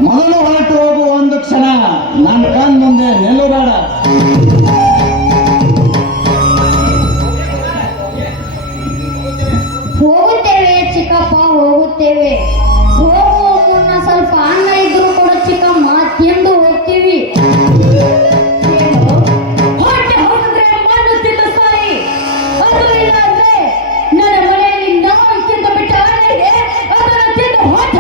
ಮೊದಲು ಹೊರಟು ಹೋಗು ಒಂದು ಕ್ಷಣ. ನನ್ನ ಕಣ್ ಮುಂದೆ ನಿಲ್ಲಬೇಡ. ಹೋಗುತ್ತೇವೆ ಚಿಕ್ಕಪ್ಪ, ಹೋಗುತ್ತೇವೆ. ಹೋಗುವ ಮುನ್ನ ಸ್ವಲ್ಪ ಅನ್ನ ಇದ್ರು ಕೂಡ ಚಿಕ್ಕಮ್ಮ ತಿಂದು ಹೋಗ್ತೀವಿ. ಏನು? ಹೊಟ್ಟೆ ಹೊರದ್ರೆ ಮಣ್ಣು ತಿಂದು ಸಾಯಿ. ಅದು ಇಲ್ಲ ಅಂದ್ರೆ ನನ್ನ ಮನೆಯಲ್ಲಿ ನಾವು ತಿಂದು ಬಿಟ್ಟ ಅನ್ನ ಇದೆ, ಅದನ್ನು ತಿಂದು ಹೊಟ್ಟೆ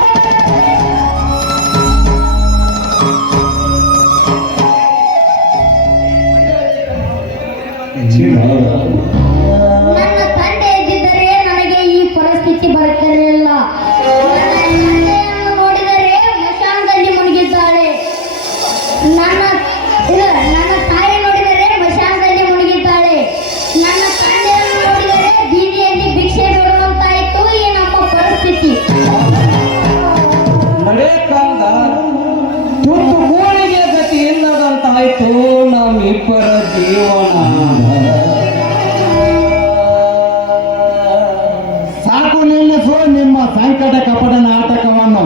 ನನ್ನ ತಂದೆ ಇದ್ದಿದ್ದರೆ ನನಗೆ ಈ ಪರಿಸ್ಥಿತಿ ಬರುತ್ತಿರಲಿಲ್ಲ. ನನ್ನ ತಂದೆಯನ್ನು ನೋಡಿದರೆ ಮಶಾನದಲ್ಲಿ ಮುಳುಗಿದ್ದಾಳೆ. ನನ್ನ ತಾಯಿ ನೋಡಿದರೆ ಮಶಾನದಲ್ಲಿ ಮುಳುಗಿದ್ದಾಳೆ. ನನ್ನ ತಂದೆಯನ್ನು ನೋಡಿದರೆ ಬೀದಿಯಲ್ಲಿ ಭಿಕ್ಷೆ ಬೇಡುವಂತಾಯಿತು ಈ ನಮ್ಮ ಪರಿಸ್ಥಿತಿ. ನಡೆ ಕಂದ, ತುತ್ತು ಗೋಳಿಗೆ ಗತಿ ಇಲ್ಲದಂತಾಯ್ತು ನಮ್ಮಿಬ್ಬರ ಜೀವನ. ಸಾಕು ನಿಲ್ಲಿಸು ನಿಮ್ಮ ಸಂಕಟ ಕಪಟ ನಾಟಕವನ್ನು.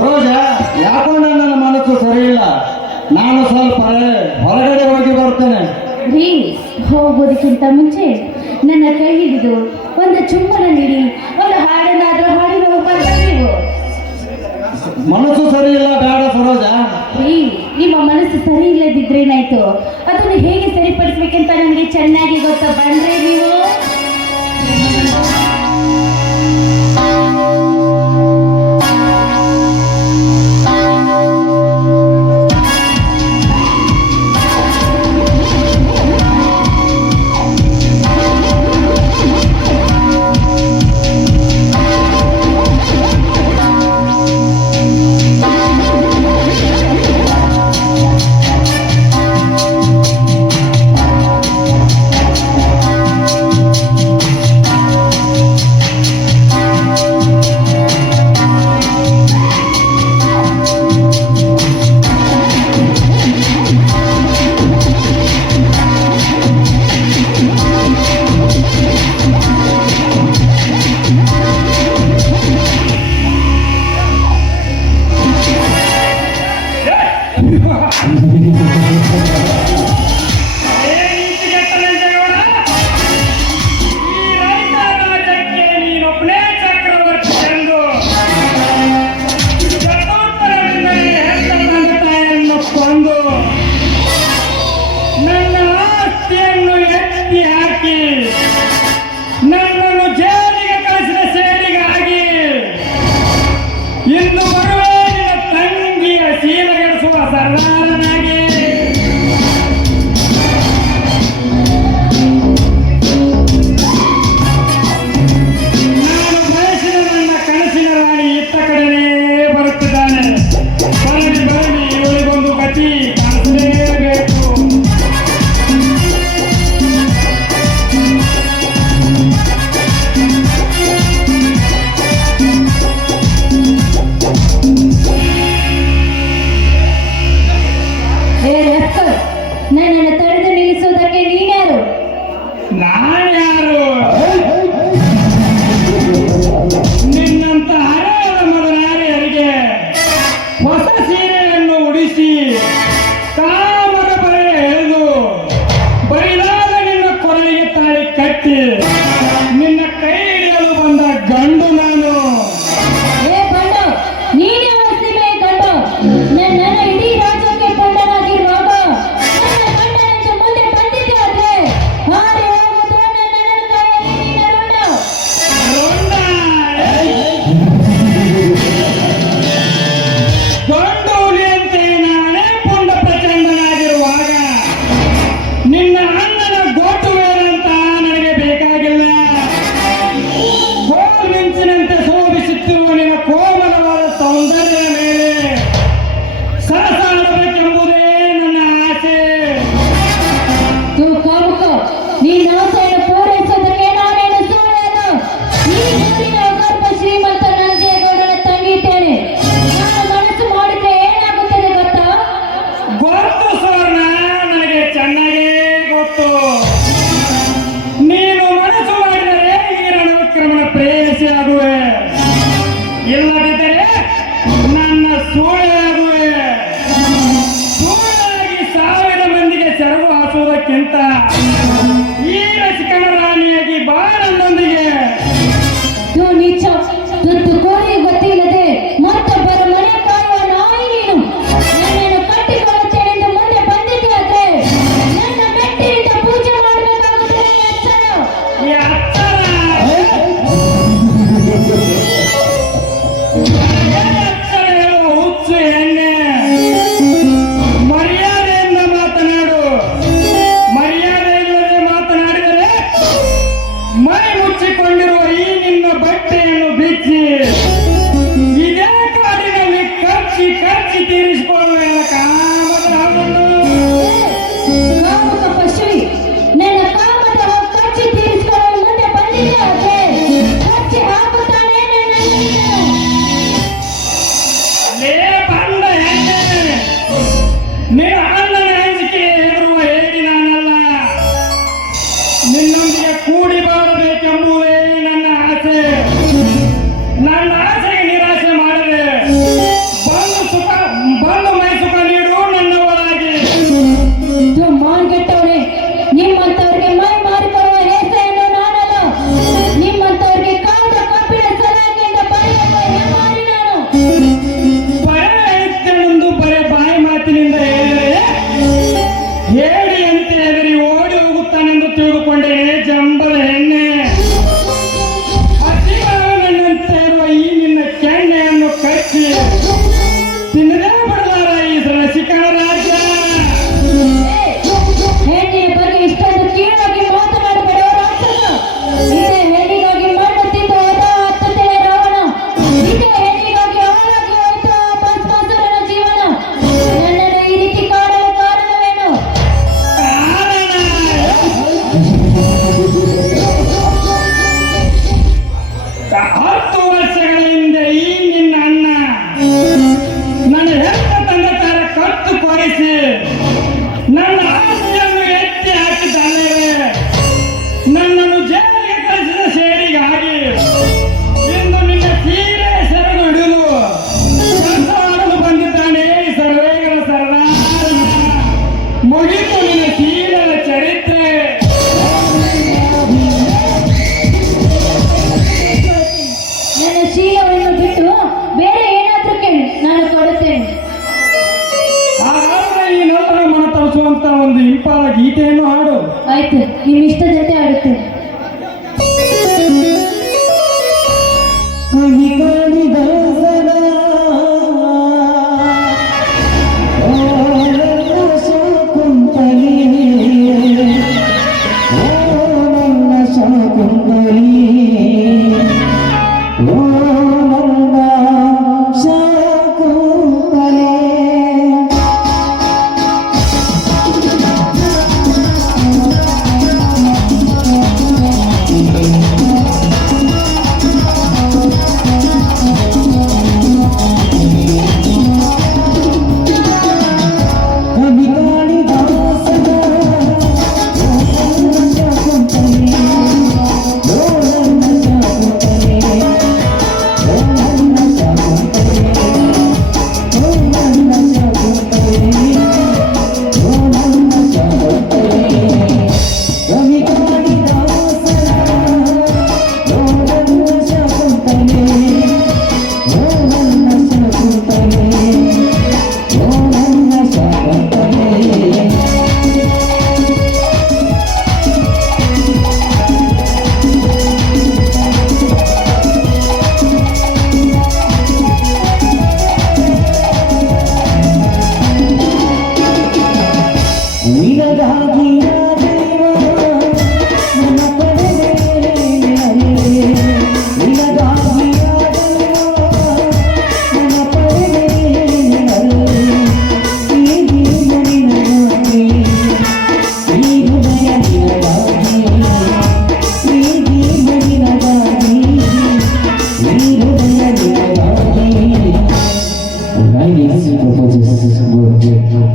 ಸರೋಜ, ಯಾಕೋ ನನ್ನ ಮನಸ್ಸು ಸರಿ ಇಲ್ಲ. ನಾನು ಸ್ವಲ್ಪ ಹೊರಗಡೆ ಹೋಗಿ ಬರ್ತೇನೆ. ರೀ, ಹೋಗೋದಕ್ಕಿಂತ ಮುಂಚೆ ನನ್ನ ಕೈ ಹಿಡಿದು ಒಂದು ಚುಮ್ಮನ ನೀಡಿ ಒಂದು ಹಾಡನ್ನಾದ್ರೂ ಹಾಡಿ ಹೋಗ್ಬಾರ್ದ ನೀವು? ಮನಸ್ಸು ಸರಿ ಇಲ್ಲ, ಬೇಡ ಸರೋಜ. ರೀ, ನಿಮ್ಮ ಮನಸ್ಸು ಸರಿ ಇಲ್ಲದಿದ್ರೇನಾಯ್ತು? ಅದನ್ನು ಹೇಗೆ ಸರಿಪಡಿಸ್ಬೇಕಂತ ನನಗೆ ಚೆನ್ನಾಗಿ ಗೊತ್ತಾ. ಬಂದ್ರೆ ನೀವು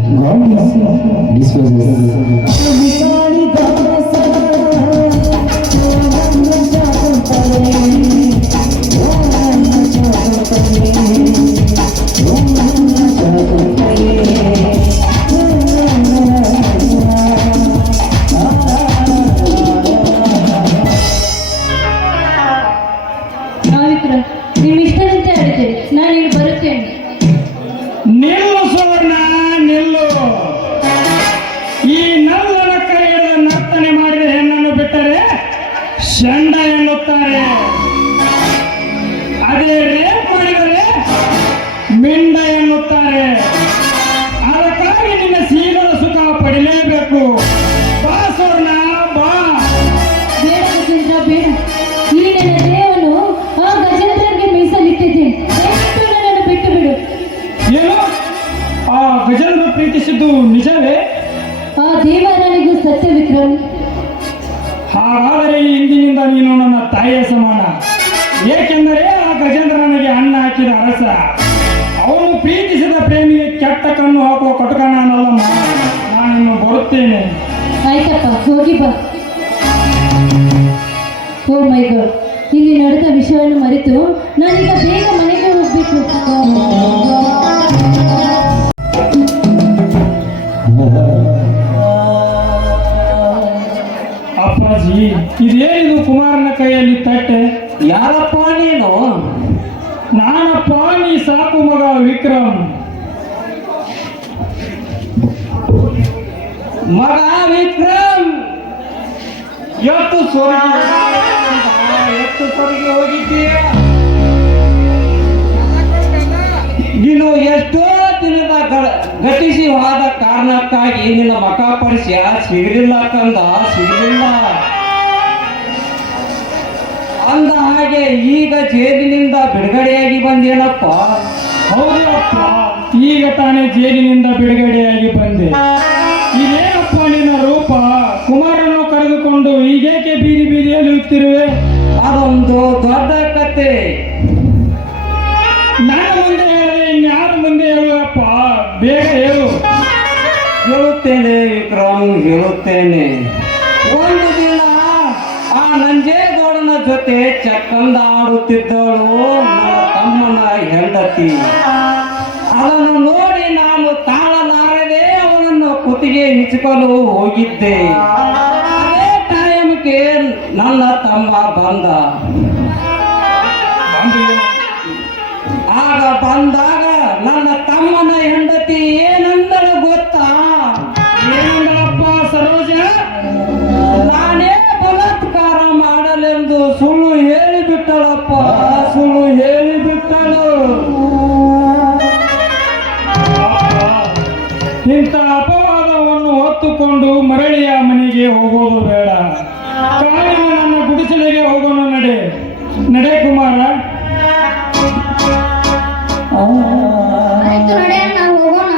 God disposes. ವಿಕ್ರಮ್, ನಿಮ್ಮ ಇಷ್ಟದಂತೆ ಆಡಿದ್ದೇನೆ. ನಾನು ಇಲ್ಲಿ ಬರುತ್ತೇನೆ. ನಿಲ್ಲು ಸುವರ್ಣ ನಿಲ್ಲು. ಈ ನಲ್ಲನ ಕೈ ಹಿಡಿದು ನರ್ತನೆ ಮಾಡಿದ ಹೆಣ್ಣನ್ನು ಬಿಟ್ಟರೆ ಷಂಡ ಎನ್ನುತ್ತಾರೆ. ಅದೇ ರೇಪ್ ಮಾಡಿದರೆ ಮಿಂಡ ಎನ್ನುತ್ತಾರೆ. ಅದಕ್ಕಾಗಿ ನಿನ್ನ ಶೀಲದ ಸುಖ ಪಡಿಲೇಬೇಕು. ಬಾ ಸುವರ್ಣ ಬಾ. ಬೇಡ ಗಜೇಂದ್ರ, ಬೇಡ. ಈ ನನ್ನ ದೇವನು ಆ ಗಜೇಂದ್ರನಿಗೆ ಮೀಸಲಿಟ್ಟಿದ್ದೇನೆ. ದಯವಿಟ್ಟು ನನ್ನನ್ನು ಬಿಟ್ಟು ಬಿಡು. ಏನು ಆ ಗಜೇಂದ್ರ ಪ್ರೀತಿಸಿದ್ದು ನಿಜವೇ? ಆ ದೇವರನಿಗೂ ಸತ್ಯ ವಿಕ್ರಮ್. ಹಾಗಾದರೆ ಈ ಇಂದಿನಿಂದ ನೀನು ನನ್ನ ತಾಯಿಯ ಸಮಾನ. ಏಕೆಂದರೆ ಆ ಗಜೇಂದ್ರ ನನಗೆ ಅನ್ನ ಹಾಕಿದ ಅರಸ. ಅವನು ಪ್ರೀತಿಸಿದ ಪ್ರೇಮಿಗೆ ಕೆಟ್ಟ ಕಣ್ಣು ಹಾಕುವ ಕಟಕ ನಾನಲ್ಲಮ್ಮ. ನಾನಿನ್ನು ಬರುತ್ತೇನೆ. ಆಯ್ತಪ್ಪ, ಹೋಗಿ ಬಾ. ಓ ಮೈ ಗಾಡ್, ಇಲ್ಲಿ ನಡೆದ ವಿಷಯವನ್ನು ಮರೆತು ನಾನೀಗ ಬೇಗ ಮನೆಗೆ ಹೋಗ್ಬೇಕು. ಅಪ್ಪಾಜಿ, ಇದೇನಿದು ಕುಮಾರನ ಕೈಯಲ್ಲಿ ತಟ್ಟೆ? ಯಾರಪ್ಪ ನೀನು? ನಾನಪ್ಪ, ನೀ ಸಾಕು ಮಗ ವಿಕ್ರಮ್. ಮಗ ವಿಕ್ರಮ್, ಎಷ್ಟು ಸ್ವರ್ಗಿ ಹೋಗಿದ್ದೀಯ? ನೀನು ಎಷ್ಟೋ ದಿನದ ಗತಿಸಿ ಹೋದ ಕಾರಣಕ್ಕಾಗಿ ನಿನ್ನ ಮಕ ಪರಿಚಯ ಸಿಗಲಿಲ್ಲ ಕಂದ, ಸಿಗಲಿಲ್ಲ. ಅಂದ ಹಾಗೆ ಈಗ ಜೈಲಿನಿಂದ ಬಿಡುಗಡೆಯಾಗಿ ಬಂದೇನಪ್ಪ. ಹೌದು ಅಪ್ಪ, ಈಗ ತಾನೇ ಜೈಲಿನಿಂದ ಬಿಡುಗಡೆಯಾಗಿ ಬಂದೆ. ಇದೇನಪ್ಪ ನಿನ್ನ ರೂಪ? ಕುಮಾರನು ಕರೆದುಕೊಂಡು ಈಗೇಕೆ ಬೀದಿ ಬೀದಿಯಲ್ಲಿ ಇರ್ತಿರುವೆ? ಅದೊಂದು ದೊಡ್ಡ ಕತೆ. ನನ್ನ ಮುಂದೆ ಹೇಳಿದೆ, ಇನ್ಯಾರ ಮುಂದೆ ಹೇಳುವಪ್ಪ? ಬೇಗ ಹೇಳು. ಹೇಳುತ್ತೇನೆ ವಿಕ್ರಮ್, ಹೇಳುತ್ತೇನೆ. ಒಂದು ದಿನ ಆ ನಂಜೇಗೌಡನ ಜೊತೆ ಚಕ್ಕಂದ ಆಡುತ್ತಿದ್ದಳು ನನ್ನ ತಮ್ಮನ ಹೆಂಡತಿ. ಅದನ್ನು ನೋಡಿ ನಾನು ತಾಳಲಾರದೆ ಅವನನ್ನು ಕುತ್ತಿಗೆ ಹಿಚ್ಕಲು ಹೋಗಿದ್ದೆ. ಅದೇ ಟೈಮ್ಗೆ ನನ್ನ ತಮ್ಮ ಬಂದ. ಆಗ ಬಂದಾಗ ನನ್ನ ತಮ್ಮನ ಹೆಂಡತಿ ಏನಂದಳು ಗೊತ್ತಾ? ಏನಪ್ಪ ಸರೋಜ? ನಾನೇ ಬಲಾತ್ಕಾರ ಮಾಡಲೆಂದು ಸುಳ್ಳು ಹೇಳಿಬಿಟ್ಟಳಪ್ಪ, ಸುಳ್ಳು ಹೇಳಿಬಿಟ್ಟಳು. ಇಂಥ ಅಪವಾದವನ್ನು ಹೊತ್ತುಕೊಂಡು ಮರಳಿಯ ಮನೆಗೆ ಹೋಗೋದು ಬೇಡ. ಕಾಳಿನ ನನ್ನ ಗುಡಿಸಲಿಗೆ ಹೋಗೋಣ. ನಡೆ ನಡೆ ಕುಮಾರ. ಆಯ್ತು, ನಡೆಯೋಣ, ನಾವು ಹೋಗೋಣ.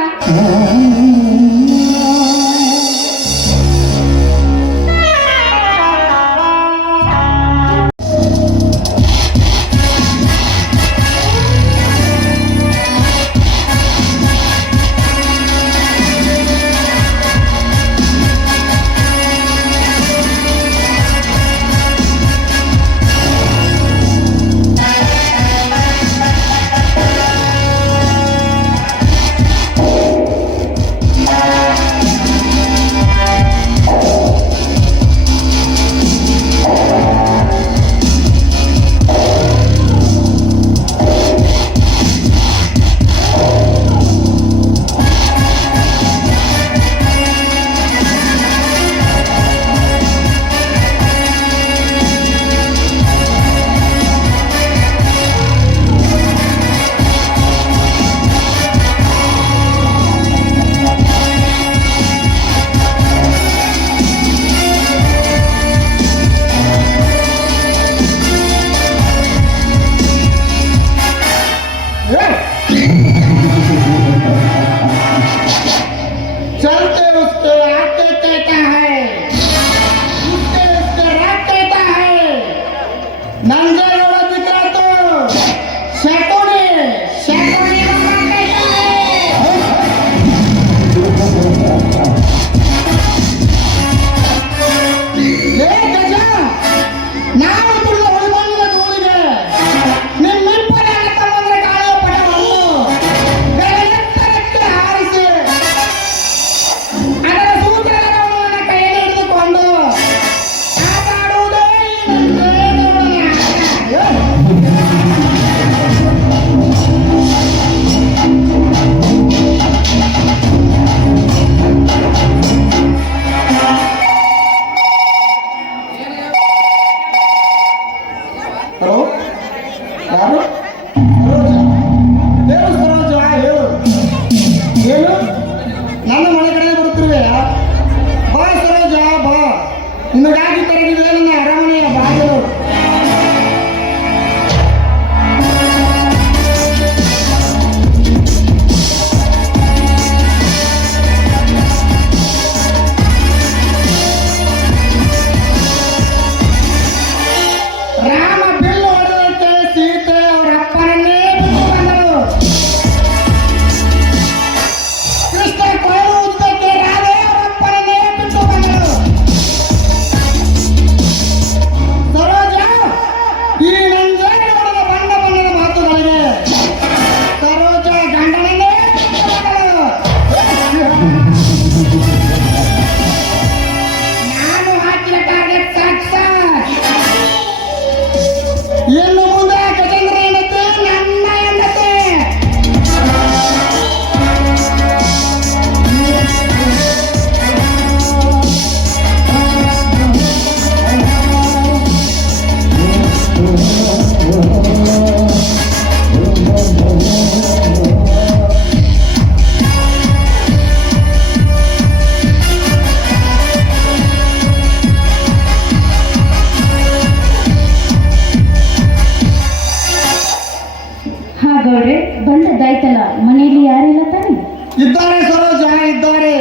ಗೌಡ್ರೆ ಬಂದದ್ದಾಯ್ತಲ್ಲ, ಮನೆಯಲ್ಲಿ ಯಾರಿಲ್ಲ ತಾನೆ? ಇದ್ದಾರೆ ಸರೋಜ, ಇದ್ದಾರೆ.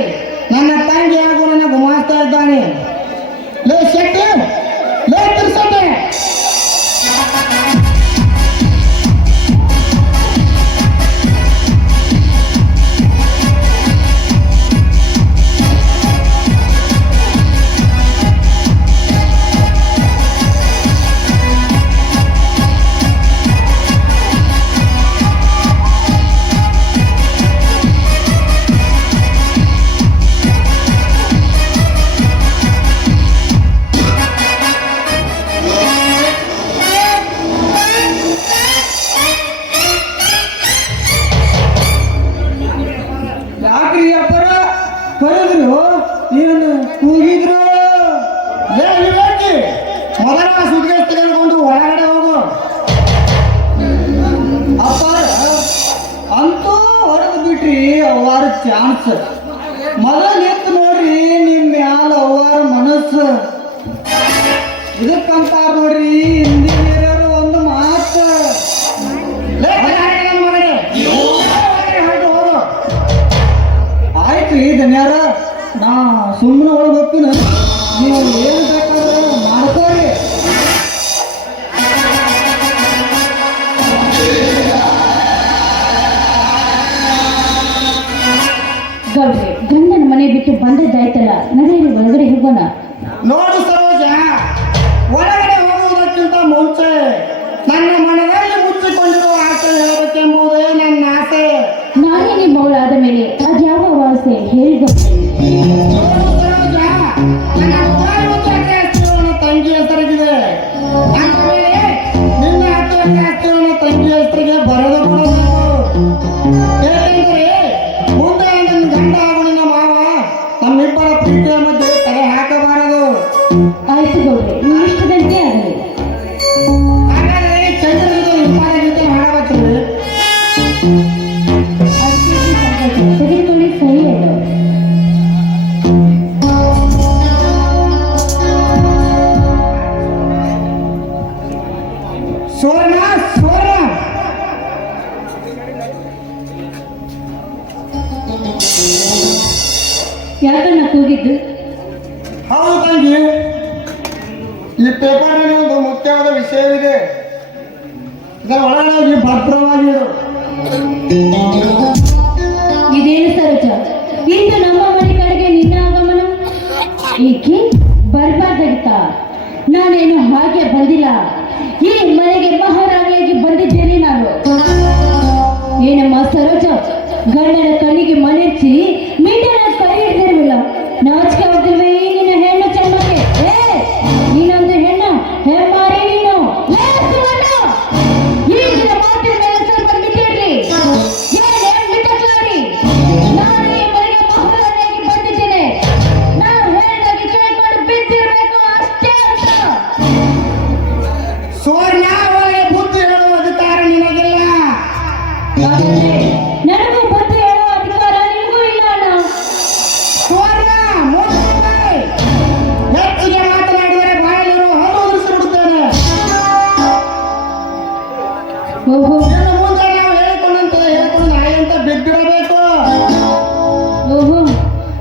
ನನ್ನ ತಂಗಿ ಹಾಗೂ ನನ್ನ ಗುಮಾಸ್ತಾ ಇದ್ದಾನೆ. ಲೇ ಶೆಟ್ಟಿ, ಲೇ ತಿರ್ಸಟ್ಟೆ. ಯಾಕ್ರಿ ಅಪ್ಪರ ಕರೆದ್ರು ಏನು ಕೂಗಿದ್ರು? ಲೇ ವಿವೇಕಿ, ಮೊದಲ ಸುಟ್ಕೇಸ್ ತೆಗೆದುಕೊಂಡು ಒಳಗಡೆ ಹೋಗು. ಅಪ್ಪಾರ ಅಂತೂ ಹೊಡೆದು ಬಿಟ್ರಿ ಅವ್ವಾರ ಚಾನ್ಸ್. ಮೊದಲಿತ್ತು ನೋಡ್ರಿ ನಿಮ್ ಮ್ಯಾಲ ಅವ್ವಾರ ಮನಸ್ಸು. ಇದಕ್ಕಂತಾರ ನೋಡ್ರಿ ಹಿಂದಿನ ಒಂದು ಮಾತು. ಲೇ ನನ್ನ ಮಗನೇ, ಒಳಗಡೆ ಹೊರಟು ಹೋಗು. ಆಯ್ತ್ರಿ ಧನ್ಯಾರ, ನಾ ಸುಮ್ಮನೆ ಒಳಗೆ ಹೋಗ್ತೀನಿ. ನೀವು ಏನು ಬೇಕಾದ್ರೆ ಮಾಡ್ಕೋರಿ. ಗೌಡ್ರೆ ಗಂಡನ ಮನೆ ಬಿಟ್ಟು ಬಂದದ್ದಾಯ್ತಲ್ಲ, ನಗರಿ ಒಳಗಡೆ ಹೋಗೋಣ. ನೋಡು ಸರೋಜ, ಒಳಗಡೆ ಹೋಗುವುದಕ್ಕಿಂತ ಮುಂಚೆ ನನ್ನ ಮನದಲ್ಲಿ ಮುಚ್ಚಿಕೊಂಡಿರುವ ಆಸೆ ಹೇಳಬೇಕೆಂಬುದೇ ನನ್ನ ಆಸೆ. ನಾನೇ ನಿಮ್ಮ ಮಗಳಾದ ಮೇಲೆ ಅದ್ಯಾವ ವಾಸೆ ಹೇಳಿ ಗೌಡ್ರೆ. ನೋಡು ಸರೋಜ, ನನ್ನ 50 ಎಕರೆ ಆಸ್ತಿಯು ನನ್ನ ತಂಗಿ ಹೆಸರಿಗಿದೆ. ಅಂದಮೇಲೆ ನಿನ್ನ 10 ಎಕರೆ ಆಸ್ತಿಯು ನನ್ನ ತಂಗಿ ಹೆಸರಿಗೆ ಬರೆದು ಕೊಡಬೇಕು. ಏಕೆಂದರೆ ಮುಂದೆ ನನ್ನ ಗಂಡ ಹಾಗೂ ನಿನ್ನ ಮಾವ ನಮ್ಮಿಬ್ಬರ ಪ್ರೀತಿಯ ಮಧ್ಯೆ ತಲೆ ಹಾಕಬಾರದು. ಆಯ್ತು ಗೌಡ್ರೆ, ನೀವು ಇಷ್ಟದಂತೆ ಆಗಲಿ. ಹಾಗಾದರೆ ಚಂದ್ರನಿಗೆ ಹಿಂಪಾದ ಗೀತೆ ಹಾಡಬಾರ್ದು. ತೆಗೆದುಕೊಳ್ಳಿ, ಸರಿ ಅಲ್ಲ? ಸುವರ್ಣ, ಸುವರ್ಣ, ಯಾಕನ್ನ ಕೂಗಿದ್ದು? ಹೌದು ತಂಗಿ, ಈ ಪೇಪರ್ನಲ್ಲಿ ಒಂದು ಮುಖ್ಯವಾದ ವಿಷಯವಿದೆ. ಇದರ ಒಳಗಡೆ ಹೋಗಿ ಭದ್ರವಾಗಿರು. ಇದೇನು ಸರೋಜ, ಇಂದು ನಮ್ಮ ಮನೆ ಕಡೆಗೆ ನಿನ್ನ ಆಗಮನ ಏಕೆ? ಬರ್ಬಾರ್ದಾಗಿತ್ತ? ನಾನೇನು ಹಾಗೆ ಬಂದಿಲ್ಲ. ಈ ಮನೆಗೆ ಮಹಾರಾಣಿಯಾಗಿ ಬಂದಿದ್ದೇನೆ ನಾನು. ಏನಮ್ಮ ಸರೋಜ, ಗಂಡನ ಕಣ್ಣಿಗೆ ಮನೆರ್ಚಿ ಮಿಂಡನ ಕೈ ಹಿಡಿದಿರಲಿಲ್ಲ. ನಾಚಿಕೆ ಆಗ್ತಿಲ್ವೇ ಈ ನಿನ್ನ ಹೆಣ್ಣು ಚರ್ಮಕ್ಕೆ? ನೀನೊಂದು ಹೆಣ್ಣು, ಹೆಮ್ಮಾರಿ ನೀನು. ಲೇ ಸುವರ್ಣ, ಈಗಿನ ಮಾತಿನ ಮೇಲೆ ಸ್ವಲ್ಪ ಮಿತಿಯಿರ್ಲಿ. ಏನೇ ಮಿತಕ್ಲಾರಿ? ನಾನು ಈ ಮನೆಗೆ ಮಹಾರಾಣಿಯಾಗಿ ಬಂದಿದ್ದೇನೆ. ನಾನು ಹೇಳಿದಾಗೆ ಕೇಳ್ಕೊಂಡು ಬಿದ್ದಿರ್ಬೇಕು ಅಷ್ಟೇ ಅಂತ. ಸುವರ್ಣ, ಅವಳಿಗೆ ಬುದ್ಧಿ ಹೇಳುವ ಅಧಿಕಾರ ನಿನಗಿಲ್ಲ. ಹಾಗಾದ್ರೆ ನನಗೂ ಬುದ್ಧಿ ಹೇಳೋ ಅಧಿಕಾರ ನಿಮಗೂ ಇಲ್ಲ ಅಣ್ಣ. ಸುವರ್ಣ, ಮುಚ್ಚು. ಹೆಚ್ಚಿಗೆ ಮಾತನಾಡಿದರೆ ಬಾಯಲ್ಲಿರುವ ಹಲ್ಲು ಉದುರಿಸಿ ಬಿಡುತ್ತೇನೆ. ಓಹೋ ಇನ್ನು ಮುಂದೆ ನಾವು ಹೇಳಿಕೊಂಡಂತೆ ಹೇಳಿಕೊಂಡು ನಾಯಿ ಅಂತ ಬಿದ್ದಿರಬೇಕು. ಓಹೋ,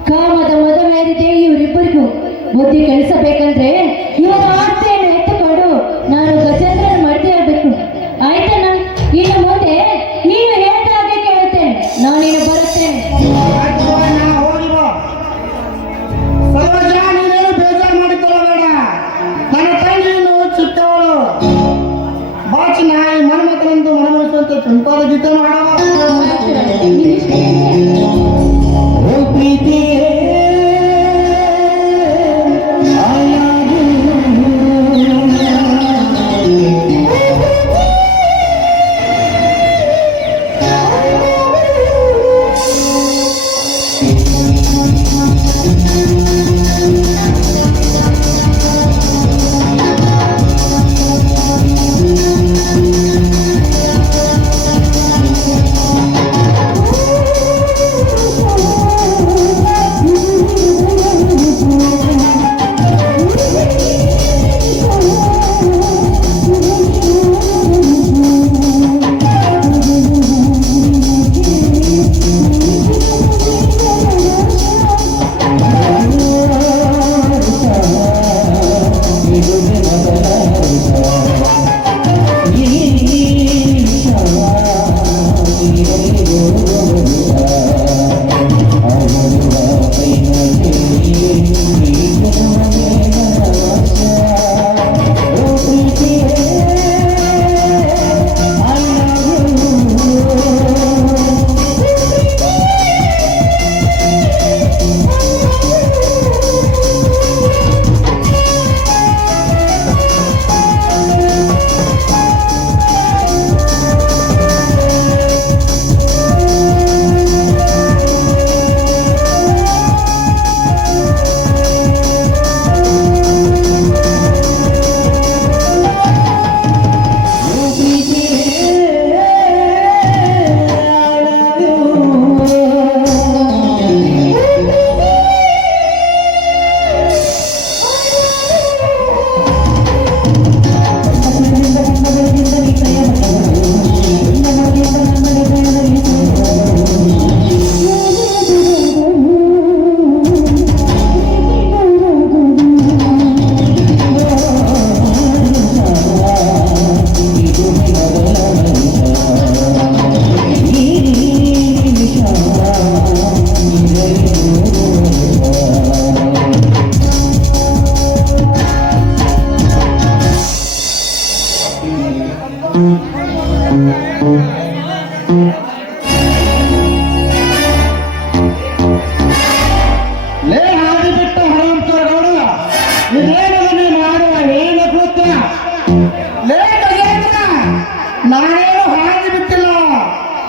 ಕಾಮದ ಮದ ಮೇರಿದೆ ಇವರಿಬ್ಬರಿಗೂ. ಬುದ್ಧಿ ಕಳಿಸಬೇಕಂದ್ರೆ ಇವರ ಆಸ್ತಿಯನ್ನು ಎತ್ತುಕೊಂಡು ನಾನು ಗಜೇಂದ್ರನ ಮಡ್ದಿ ಆಗ್ಬೇಕು. ಆಯ್ತಣ್ಣ, ಇನ್ನು ಮುಂದೆ ನೀನು ಹೇಳ್ದ ಹಾಗೆ ಕೇಳುತ್ತೇನೆ. ನಾನೇನು ಬರುತ್ತೇನೆ. ಆಯ್ತು ಸುವರ್ಣ, ಹೋಗಿ ಬಾ. ಸರೋಜ, ನೀನೇನು ಬೇಜಾರು ಮಾಡಿಕೊಳ್ಳಬೇಡ. ನನ್ನ ತಂಗಿ ಇನ್ನು ಚಿಕ್ಕವಳು. ಬಾಚಿ ನಾಯಿ ಮನ್ಮಥನಂದು ಮನಮನಿಸುವಂತೆ ಚಂಪಾದ ಗೀತೆಯನ್ನು ಹಾಡವ. ನೀನಿಷ್ಟ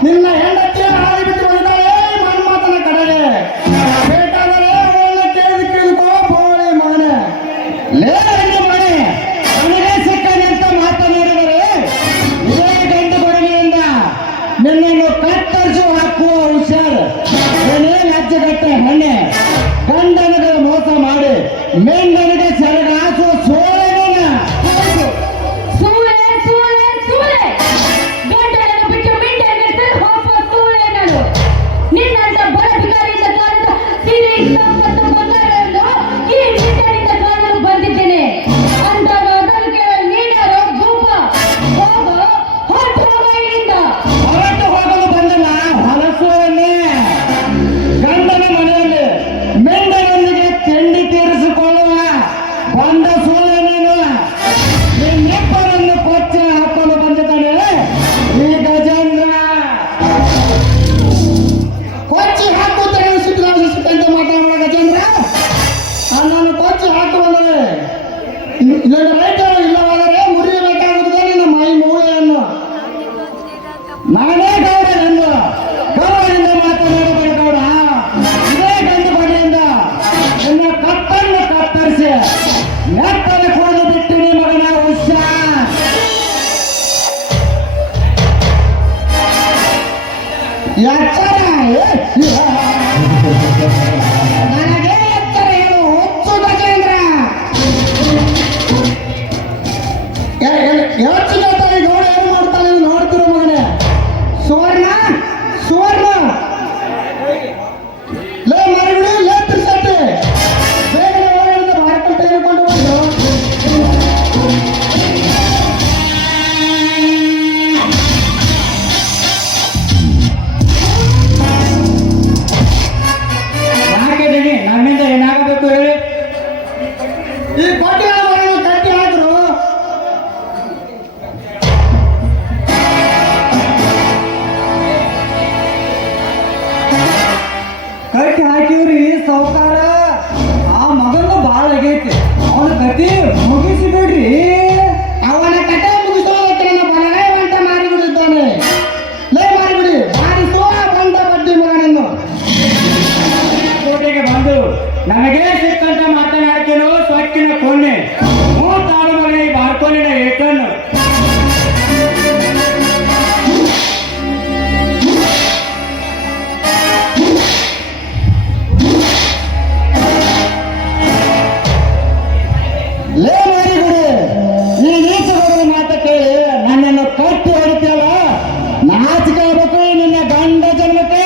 ನಿನ್ನ ಹೆಂಡತಿ ಹಾದಿ ಬಿಟ್ಟು ಬಂದಿದ್ದಾಳೆ ಮನ್ಮಾತನ ಕಡೆಗೆ. ಬೇಕಾದರೆ ಅವಳನ್ನ ಕೇಳಿದುಕೋ ಬೋಳಿ ಮಗನೇ. ಲೇ ಹೆಣ್ಣು ಮಗನೇ, ನನಗೆ ಸಿಕ್ಕದಂತ ಮಾತನಾಡಿದರೆ ಇದೇ ಗಂಡು ಕೊಡಲಿಯಿಂದ ನಿನ್ನನ್ನು ಕತ್ತರಿಸಿ ಹಾಕುವ ಹುಷಾರು. ಏನೇ ಲಜ್ಜೆಗಟ್ಟ ಹೆಣ್ಣೆ, ಗಂಡನಿಗೆ ಮೋಸ ಮಾಡಿ ಮೆಂಡನಿಗೆ ಸೆರಗಾಸುವ ಸೋಳೆನ. ಸೂಳೆ ಸೂಳೆ ಸೂಳೆ ಗಂಡನನ್ನು ಬಿಟ್ಟು ಮಿಂಡನಿಗೆ ಸೆಲ್ ಹಾಕುವ ಸೂಳೆ ನಾನು. ನಿನ್ನಂತ ಬಡ ಬಿಕಾರಿಯಿಂದ ಕಾಲಿದ ಸೀರೆ ಸಂಪತ್ತು ಬಂಗಾರವನ್ನು ಈ ಮಿಂಡನಿಂದ ಕಾಣಲು ಬಂದಿದ್ದೇನೆ. ಅಂದಾಗ ಅದನ್ನು ಕೇಳಲು ನೀನಾರೋ ಧೂಪ ಹೋಗ ಹೊರಟು ಹೋಗ ಇಲ್ಲಿಂದ. ಹೊರಟು ಹೋಗಲು ಬಂದಲ್ಲ ಹೊಲಸುವನ್ನೇ. ಗಂಡನ ಮನೆಯಲ್ಲಿ ಮೆಂಡನೊಂದಿಗೆ ತಿಂಡಿ ತೀರಿಸಿಕೊಳ್ಳುವ ಬಂದ ಸೂಳೆ ನೀನು. ನಿನ್ನಿಬ್ಬರನ್ನು ಕೊಚ್ಚಿ ಹಾಕೊಂಡು ಬಂದಿದ್ದಾನೆ ಈ ಗಜೇಂದ್ರ. ಕೊಚ್ಚಿ ಹಾಕುತ್ತೇನೆ ಸುತ್ತಂತ ಮಾತಾಡುವ ಗಜೇಂದ್ರ. ನಾನು ಕೊಚ್ಚಿ ಹಾಕು ಬಂದರೆ ಇಲ್ಲದ ರೈತ ಇಲ್ಲವಾದರೆ ಮುರಿಯಬೇಕಾಗುತ್ತದೆ ನಿನ್ನ ಮೈ ಮೂಳೆಯನ್ನು. ನಾನೇ ಗೌಡ ಎಂದು ಗೌರವದಿಂದ ಮಾತನಾಡಬೇಡ ಗೌಡ. ಇದೇ ಗಂಡು ಬಗೆಯಿಂದ ನಿನ್ನ ಕತ್ತನ್ನು ಕತ್ತರಿಸಿ ನೆತ್ತನ ಕೂದಲು ಬಿಟ್ಟು ನೀ ಮಗನ ಹುಷಾರ್. ಎಚ್ಚರ ನನಗೆ ಎಚ್ಚರ ಹೇಳು ಹೊತ್ತು ಗಜೇಂದ್ರ. ಯೋಚಿಸುತ್ತಾರೆ ಗೌಡ ಏನು ಮಾಡ್ತಾನೆ ನೋಡ್ತಿರೋ ಮಗನೇ. ಸುವರ್ಣ ಸುವರ್ಣ ಲೇ ಮರಗುಡಿ ಲೇ ತಿರ್ಸಟ್ಟಿ ಬೇಗನೆ ಒಳಗಿಂದ ಬಾರ್ಕಲ್ ತೆಗೆದುಕೊಂಡು ಬಂದು ಯಾಕಿದ್ದೀನಿ ನಮ್ಮಿಂದ ಏನಾಗಬೇಕು ಹೇಳಿ. ಈ ಕೊಟ್ಟಿಗೆ ಕಟ್ಟಿ ಹಾಕಿದ್ರು. ಕಟ್ಟಿ ಹಾಕಿವ್ರಿ ಸಾವುಕಾರ. ಆ ಮಗನ ಬಾಳ ಆಗೈತಿ, ಅವನ ಕತಿ ಮುಗಿಸಿ ಬಿಡ್ರಿ. ಅವನ ಕತೆ ಮುಗಿಸೋದಕ್ಕೆ ನನ್ನ ಬಲಗೈವಂತ ಮಾರಿಬಿಡಿದ್ದಾನೆ. ಲೇ ಮಾರಿಬಿಡಿ ಬಾರಿಸುವ ಬಂದ ಬಡ್ಡಿ ಮಗನನ್ನು. ಕೋಟೆಗೆ ಬಂದು ನನಗೆ ಸಿಕ್ಕಂತ ಮಾತನಾಡ್ತೇನೋ ಸೊಕ್ಕಿನ ಕೊನ್ನೆ ಮೂತಾಳು ಮಗನೇ ಬಾರ್ಕೋಲಿನ ಏಟನ್ನು. ಲೇ ಮಾರಿಬಿಡಿ ಈ ನೀಚಗಳ ಮಾತ ಕೇಳಿ ನನ್ನನ್ನು ಕಟ್ಟಿ ಹೊಡಿತೀಯಲ್ಲ, ನಾಚಿಕೆ ಆಗಬೇಕು ನಿನ್ನ ಗಂಡ ಜನ್ಮಕ್ಕೆ.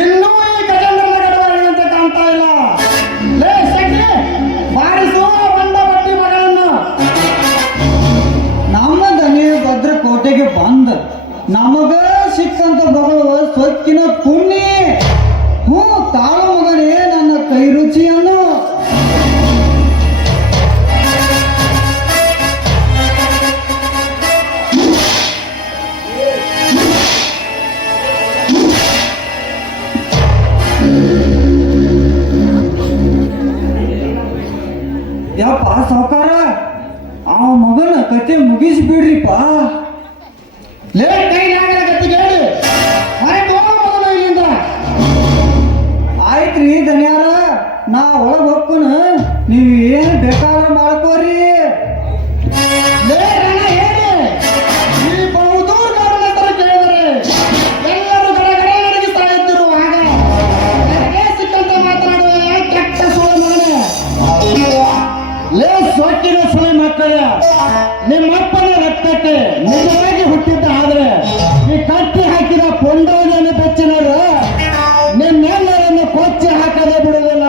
ಇನ್ನೂ ಈ ಗಜೇಂದ್ರನ ಗಡವಾಡಿ ಅಂತ ಕಾಣ್ತಾ ಇಲ್ಲ. ಲೇ ಶಕ್ತಿ ಬಾರಿಸುವ ಬಂದ ಬಡ್ಡಿ ಮಗನನ್ನು. ನಮ್ಮ ದನಿ ಭದ್ರಕೋಟೆಗೆ ಬಂದ ನಮಗ ಸಿಕ್ಕಂತ ಬಗಳುವ ಸೊಕ್ಕಿನ ಪುಣ್ಯ. ಹ್ಞೂ ತಾಳು ಮಗನೇ ನನ್ನ ಕೈ ರುಚಿಯನ್ನು. ಯಪ್ಪ ಸಾವುಕಾರ, ಆ ಮಗನ ಕತೆ ಮುಗಿಸಿ ಬಿಡ್ರಿಪ್ಪ. ಲೇ ಕೈಲಾಗಲ ಗತಿಗೆ ಹೇಳಿ ಹೊರಟು ಹೋಗು ಮಗನ ಇಲ್ಲಿಂದ. ಆಯ್ತ್ರಿ ದನ್ಯಾರ, ನಾ ಒಳಗೆ ಹೋಗ್ಕೊನ, ನೀವು ಏನು ಬೇಕಾದ್ರೆ ಮಾಡ್ಕೋರಿ. ಲೇ ರಣ ಹೇಳಿ ಈ ಬಹುದೂರ ಕಾರಣ ಹತ್ರ ಕೇಳಿದರೆ ಎಲ್ಲರೂ ಗಡಗಡೆ ನಡಗಿಸ್ತಾ ಇದ್ದಿರುವಾಗ ನನಗೆ ಸಿಕ್ಕಂತ ಮಾತನಾಡುವ ಕೆಟ್ಟ ಸುಳ್ಳು ಮಗನೇ. ಲೇ ಸೊಕ್ಕಿನ ಸುಳಿ ಮಕ್ಕಳ, ನಿಮ್ಮಪ್ಪನ ರಕ್ತಕ್ಕೆ ನಿಜವಾಗಿ ಹುಟ್ಟಿದ್ದ ಆದ್ರೆ ಈ ಕಟ್ಟಿ ಹಾಕಿದ ಪೊಂಡವನ ಬೆಚ್ಚಿನರು ನಿಮ್ಮೆಲ್ಲರನ್ನು ಕೊಚ್ಚಿ ಹಾಕದೆ ಬಿಡುವುದಿಲ್ಲ.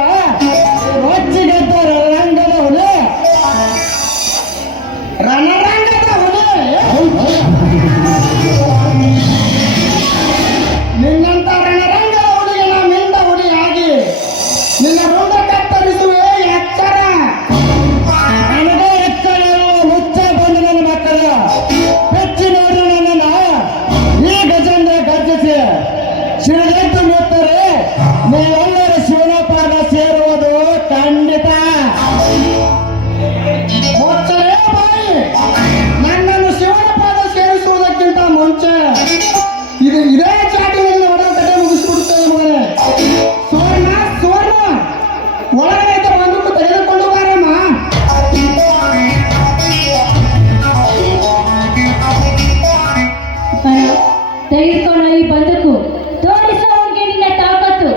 ಅಣ್ಣ ತೆಗೆದುಕೊಂಡ ಈ ಬದುಕು ತೋರಿಸೋ ಅವ್ನಿಗೆ ನಿನ್ನ ತಾಕತ್ತು.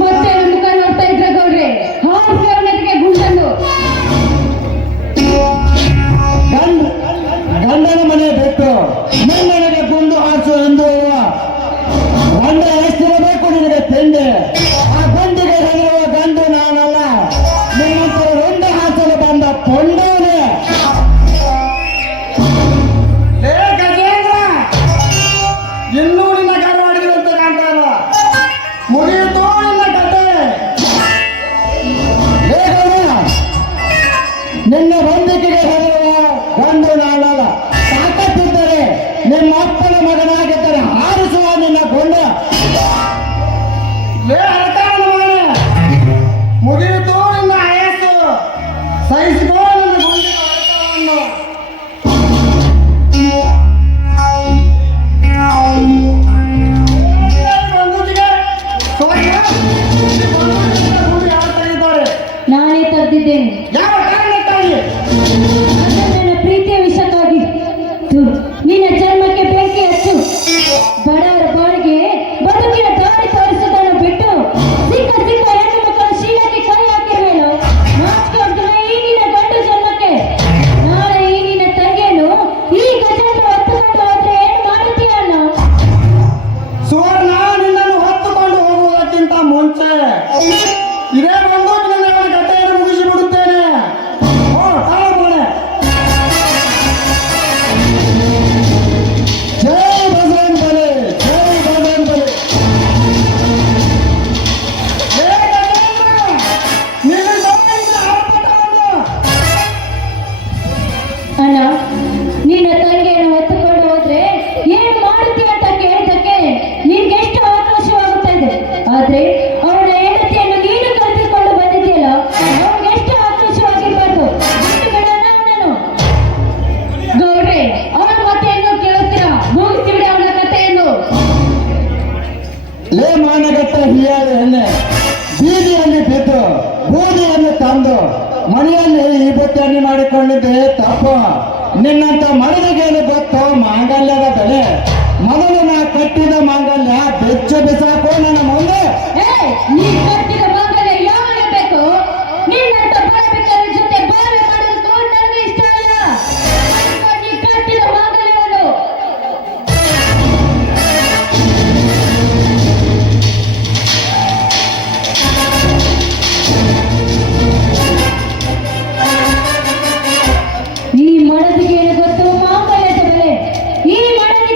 ಮತ್ತೆ ಅವ್ನ ಮುಖ ನೋಡ್ತಾ ಇದ್ರೆ ಗೌಡ್ರೆ ಹಾಗೆ ಅವನಿಗೆ ಗುಂಡನ್ನು ಗಂಡನ ಮನೆ ಬಿಟ್ಟು ನನಗೆ ಗುಂಡು ಹಾರಿಸು ಎಂದು ಗಂಡ ಎಷ್ಟಿರಬೇಕು ನಿನಗೆ ತಿಂಡಿ. ಆ ಗುಂಡಿಗೆ ಹೆದರುವ ಗಂಡು ನಾನಲ್ಲ, ನಿನ್ನಂತರ ರುಂಡ ಹಾಸಲು ಬಂದ ಪೊಂಡವನೇ. ಏ ಗಜೇಂದ್ರ, ಇನ್ನೂ ನಿನ್ನ ಗರ್ವಾಡಿರುವಂತ ಕಾಣ್ತಾ ಇಲ್ಲ. ಮುಗಿಯಿತು ನಿನ್ನ ಕತೆ. ನಿನ್ನ ಹೊಂದಿಕೆಗೆ ಹೆದರುವ ಗಂಡು ನಾನಲ್ಲ. ತಾಕತ್ತಿದ್ದರೆ ನಿಮ್ಮ ಅಪ್ಪನ ಮಗನಾಗಿದ್ದರೆ ಹಾರಿಸುವ ನಿನ್ನ ಗುಂಡ. ಲೇ ಹರತಾಳನ ಮಗನೇ, ಮುಗಿಯಿತು ನಿನ್ನ ಆಯಸ್ಸು. ಸಹಿಸಿಕೋ ನಿನ್ನ ಗುಂಡಿನ ಹೊಡೆತವನ್ನು. ಬಂದೂಕಿಗೆ ಸೋಯ ಗುಂಡು ಯಾರು ತೆಗಿತಾರೆ? ನಾನೇ ತೆಗೆದಿದ್ದೇನೆ. ಯಾವ ಕಾರಣಕ್ಕಾಗಿ? ಅದು ನನ್ನ ಪ್ರೀತಿಯ ವಿಷಕ್ಕಾಗಿ. ನಿನ್ನ ಜನ್ಮಕ್ಕೆ ಬೆಂಕಿ ಹಚ್ಚು. ಬಡವರ ಬಾಳಿಗೆ ಬದುಕಿನ ದಾರಿ ತೋರಿಸುವುದನ್ನು ಬಿಟ್ಟು ಸಿಕ್ಕ ಹೆಣ್ಣು ಮಕ್ಕಳ ಶೀಲಕ್ಕೆ ಕೈ ಹಾಕಿರುವೆನು. ನಾಚಿಕೆ ಈ ನಿನ್ನ ಗಂಡು ಜನ್ಮಕ್ಕೆ. ನಾಳೆ ಈ ನಿನ್ನ ತಂಗಿಯನ್ನು ಈ ಗಜವನ್ನು ಹೊತ್ತುಕೊಂಡು ಹೋದ್ರೆ ಏನು ಮಾಡುತ್ತೀಯ ಅಣ್ಣ? ಸುವರ್ಣ, ನಿನ್ನನ್ನು ಹೊತ್ತುಕೊಂಡು ಹೋಗುವುದಕ್ಕಿಂತ ಮುಂಚೆ ಇದೇ ಬಂದೂಕಿನಲ್ಲಿ ಅವನ ಕಥೆಯನ್ನು ಮುಗಿಸಿ ಬಿಡುತ್ತೇನೆ. ತಾಳ ಮಗನೇ. ಜೈ ಭಗವಾನ್ ಬಲೆ, ಜೈ ಭಗವಾನ್ ಬಲೆ. ಏ ಗಜೇಂದ್ರ, ನಿನ್ನ ತಾಯಿಯಿಂದ ಆರ್ಭಟವನ್ನು. ಅಣ್ಣ, ನಿನ್ನ ತಂಗಿಯನ್ನು ಹೊತ್ತುಕೊಂಡು ಹೋದ್ರೆ ಏನು ಮಾಡುತ್ತೀಯ ಅಂತ ಕೇಳಿದ್ದಕ್ಕೆ ನಿನ್ಗೆ ಎಷ್ಟು ಆಕ್ರೋಶವಾಗುತ್ತಾ ಇದೆ. ಆದ್ರೆ ಅವಳ ಹೆಂಡತಿಯನ್ನು ನೀನು ಕರೆದುಕೊಂಡು ಬಂದಿದ್ದೀಯಲ್ಲ, ಅವನಿಗೆ ಎಷ್ಟು ಆಕ್ರೋಶವಾಗಿರ್ಬಾರ್ದು. ಬಿಟ್ಟು ಬಿಡೋಣ ಅವನನ್ನು. ಗೌಡ್ರೆ, ಅವನ ಮಾತೆಯನ್ನು ಕೇಳುತ್ತೀರಾ? ಮುಗಿಸ್ಬಿಡಿ ಅವನ ಕಥೆಯನ್ನು. ಲೇ ಮಾನಗಟ್ಟ ಹಿಯಾದ ಹೆಣ್ಣೆ, ಬೀದಿಯಲ್ಲಿ ಬಿದ್ದು ಬೂದಿಯನ್ನು ತಂದು ಮನೆಯಲ್ಲಿ ಈ ಬುತ್ತಿಯನ್ನು ಮಾಡಿಕೊಂಡಿದ್ದೆ ತಪ್ಪು. ನಿನ್ನಂತ ಮಡದಿಗೇನು ಗೊತ್ತು ಮಾಂಗಲ್ಯದ ಬೆಲೆ? ಮೊದಲು ನಾ ಕಟ್ಟಿದ ಮಾಂಗಲ್ಯ ಬೆಚ್ಚು ಬಿಸಾಕು ನನ್ನ ಮುಂದೆ. ನೀ ಕಟ್ಟಿದ ಮಾಂಗಲ್ಯ ಯಾವಾಗ ಬೇಕು? ನಿನ್ನಂತ ಬಡಬೇಕಾದ ಜೊತೆ ಬಾಳ್ವೆ ಮಾಡೋದು ನನಗೆ ಇಷ್ಟ ಅಲ್ಲ. ನೀ ಕಟ್ಟಿದ ಮಾಂಗಲ್ಯವನ್ನು ಈ ಮಡದಿಗೆ ಏನು ಗೊತ್ತು ಮಾಂಗಲ್ಯದ ಬೆಲೆ? ಈ ಮಡದಿ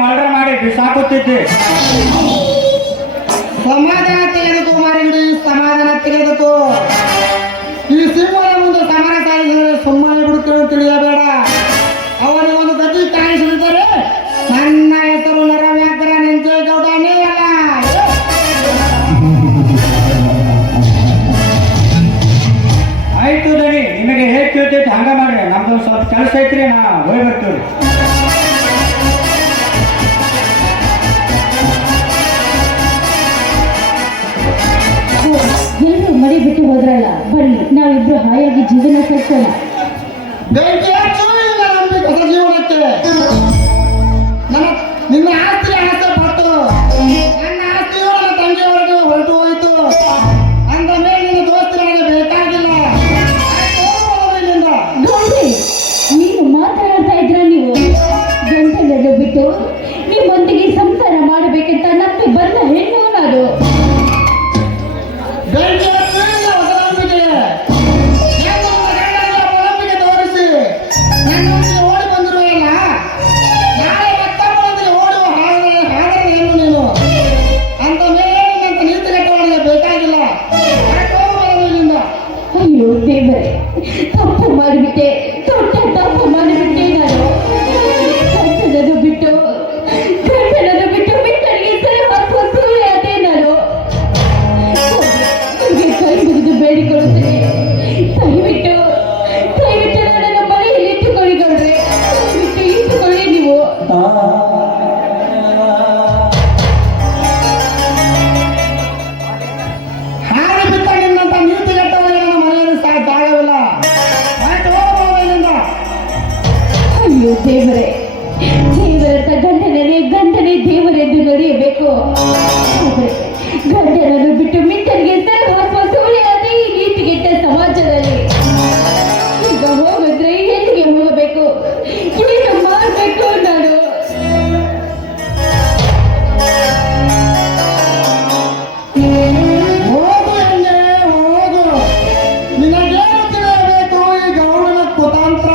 ಮರ್ಡರ್ ಮಾಡಿ ಬಿಸಾಕುತ್ತಿದ್ದೆ. ಸಮಾಧಾನ ತೆಗೆದುಕೋ ಮಾರಿಗಡಿ, ಸಮಾಧಾನ ತೆಗೆದುಕೋ. ಈ ಸಿಂಹದ ಮುಂದೆ ಸಮಾನ ಸಾಧಿಸಿದರೆ ಸುಮ್ಮನೆ ಬಿಡುತ್ತೇವೆ ತಿಳಿಯಬೇಡ. ಅವನಿಗೆ ಒಂದು ಗತಿ ಕಾಣಿಸಿದರೆ ನನ್ನ ಹೆಸರು ನರವ್ಯಾಘ್ರ ನೆಂಚೇಗೌಡನೇ ಅಲ್ಲ. ಆಯ್ತು ದಣಿ, ನಿಮಗೆ ಹೇಗೆ ಕೇಳ್ತೈತಿ ಹಂಗ ಮಾಡ್ರಿ. ನಮ್ದು ಸ್ವಲ್ಪ ಕೆಲಸ ಐತ್ರಿ, ನಾ ಹೋಗಿ ಬರ್ತೀವ್ರಿ. ಎಲ್ಲರೂ ಮರಿ ಬಿಟ್ಟು ಹೋದ್ರಲ್ಲ, ಬನ್ನಿ ನಾವಿಬ್ರು ಹಾಯಾಗಿ ಜೀವನ ಕಟ್ಟೋಣ. ಬೆಂಕಿ ಹಚ್ಚು ಇಲ್ಲ ನಂಬಿ ಹೊಸ ಜೀವನಕ್ಕೆ. ನಿನ್ನ ಆಸ್ತಿ ಆಸೆ ಪಟ್ಟು ನನ್ನ ಆಸ್ತಿಯು ನನ್ನ ತಂಗಿಯವರೆಗೂ ಹೊರಟು ಹೋಯಿತು. ಅಂದ ಮೇಲೆ ನಿನ್ನ ದೋಸ್ತಿ ನನಗೆ ಬೇಕಾಗಿಲ್ಲ. ಇಲ್ಲಿಂದ ಗೌರಿ, ನೀವು ಮಾತನಾಡ್ತಾ ಇದ್ರ ನೀವು ಗಂಟೆಯನ್ನು ಬಿಟ್ಟು ನಿಮ್ಮೊಂದಿಗೆ ಸಂಸಾರ ಮಾಡಬೇಕಂತ ನಂಬಿ ಬಂದ ಹೆಣ್ಣು ನಾನು. ಬೆಂಕಿ ಹಚ್ಚು ಇಲ್ಲ ಹೊಸ ನಂಬಿಕೆ. ನಂಬಿಕೆ ತೋರಿಸಿ ನನ್ನೊಂದಿಗೆ ಓಡಿ ಬಂದಿರುವೆಯಲ್ಲ, ನಾಳೆ ಮತ್ತೊಬ್ಬರೊಂದಿಗೆ ಓಡುವ ಹಾಗೆ ಏನು ನೀನು? ಅಂತ ಮೇಲೆ ನಿನ್ನಂತ ನೀತಿ ಕಟ್ಟವನಿಗೆ ಬೇಕಾಗಿಲ್ಲ. ಇಲ್ಲಿಂದ ಅಯ್ಯೋ ದೇವರೇ, ತಪ್ಪು ಮಾಡಿಬಿಟ್ಟೆ, ದೊಡ್ಡ ತಪ್ಪು ಮಾಡಿಬಿಟ್ಟೆ ನಾನು. ಗಂಟೆನನ್ನು ಬಿಟ್ಟು ಬಿಟ್ಟರಿಗೆ ಸರಿ ಹಾಕುವ ಸುಳ್ಳೆ ಅದೇ ನಾನು. ನಿಮಗೆ ಕೈ ಮುಗಿದು ಬೇಡಿಕೊಳ್ಳುತ್ತೇನೆ, ದಯವಿಟ್ಟು ನನ್ನನ್ನು ಮನೆಯಲ್ಲಿ ಇಟ್ಟುಕೊಳ್ಳಿ ಗೌಡ್ರೆ, ದಯವಿಟ್ಟು ಇಟ್ಟುಕೊಳ್ಳಿ ನೀವು. ಹಾಗೆ ಬಿಟ್ಟ ನಿನ್ನಂತ ನೀತಿ ಕಟ್ಟವನಿಗೆ ನನ್ನ ಮನೆಯಲ್ಲಿ ಜಾಗವಿಲ್ಲ. ಆಯ್ತು, ಹೋಗಬಹುದು ಇಲ್ಲಿಂದ. ಅಯ್ಯೋ ದೇವರೇ, ದೇವರಂತ ಗಂಡನೇ ದೇವರೆಂದು ನಡೆಯಬೇಕು. ಆದ್ರೆ ಗಂಡನನ್ನು ಬಿಟ್ಟು ಮಿತ್ತನಿಗೆ ಸರಿ ಹಾಕುವ ಸುಳ್ಳೆ ಅದೇ ಈ ನೀತಿಗೆಟ್ಟ ಸಮಾಜದಲ್ಲಿ. ಈಗ ಹೋಗಿದ್ರೆ ಎಲ್ಲಿಗೆ ಹೋಗಬೇಕು, ಏನು ಮಾಡಬೇಕು ನಾನು? ಹೋಗು ಎಂದೆ ಹೋಗು. ನಿನಗೇನು ತಿಳಿಯಬೇಕು ಈ ಗೌಡನ ಕುತಂತ್ರ?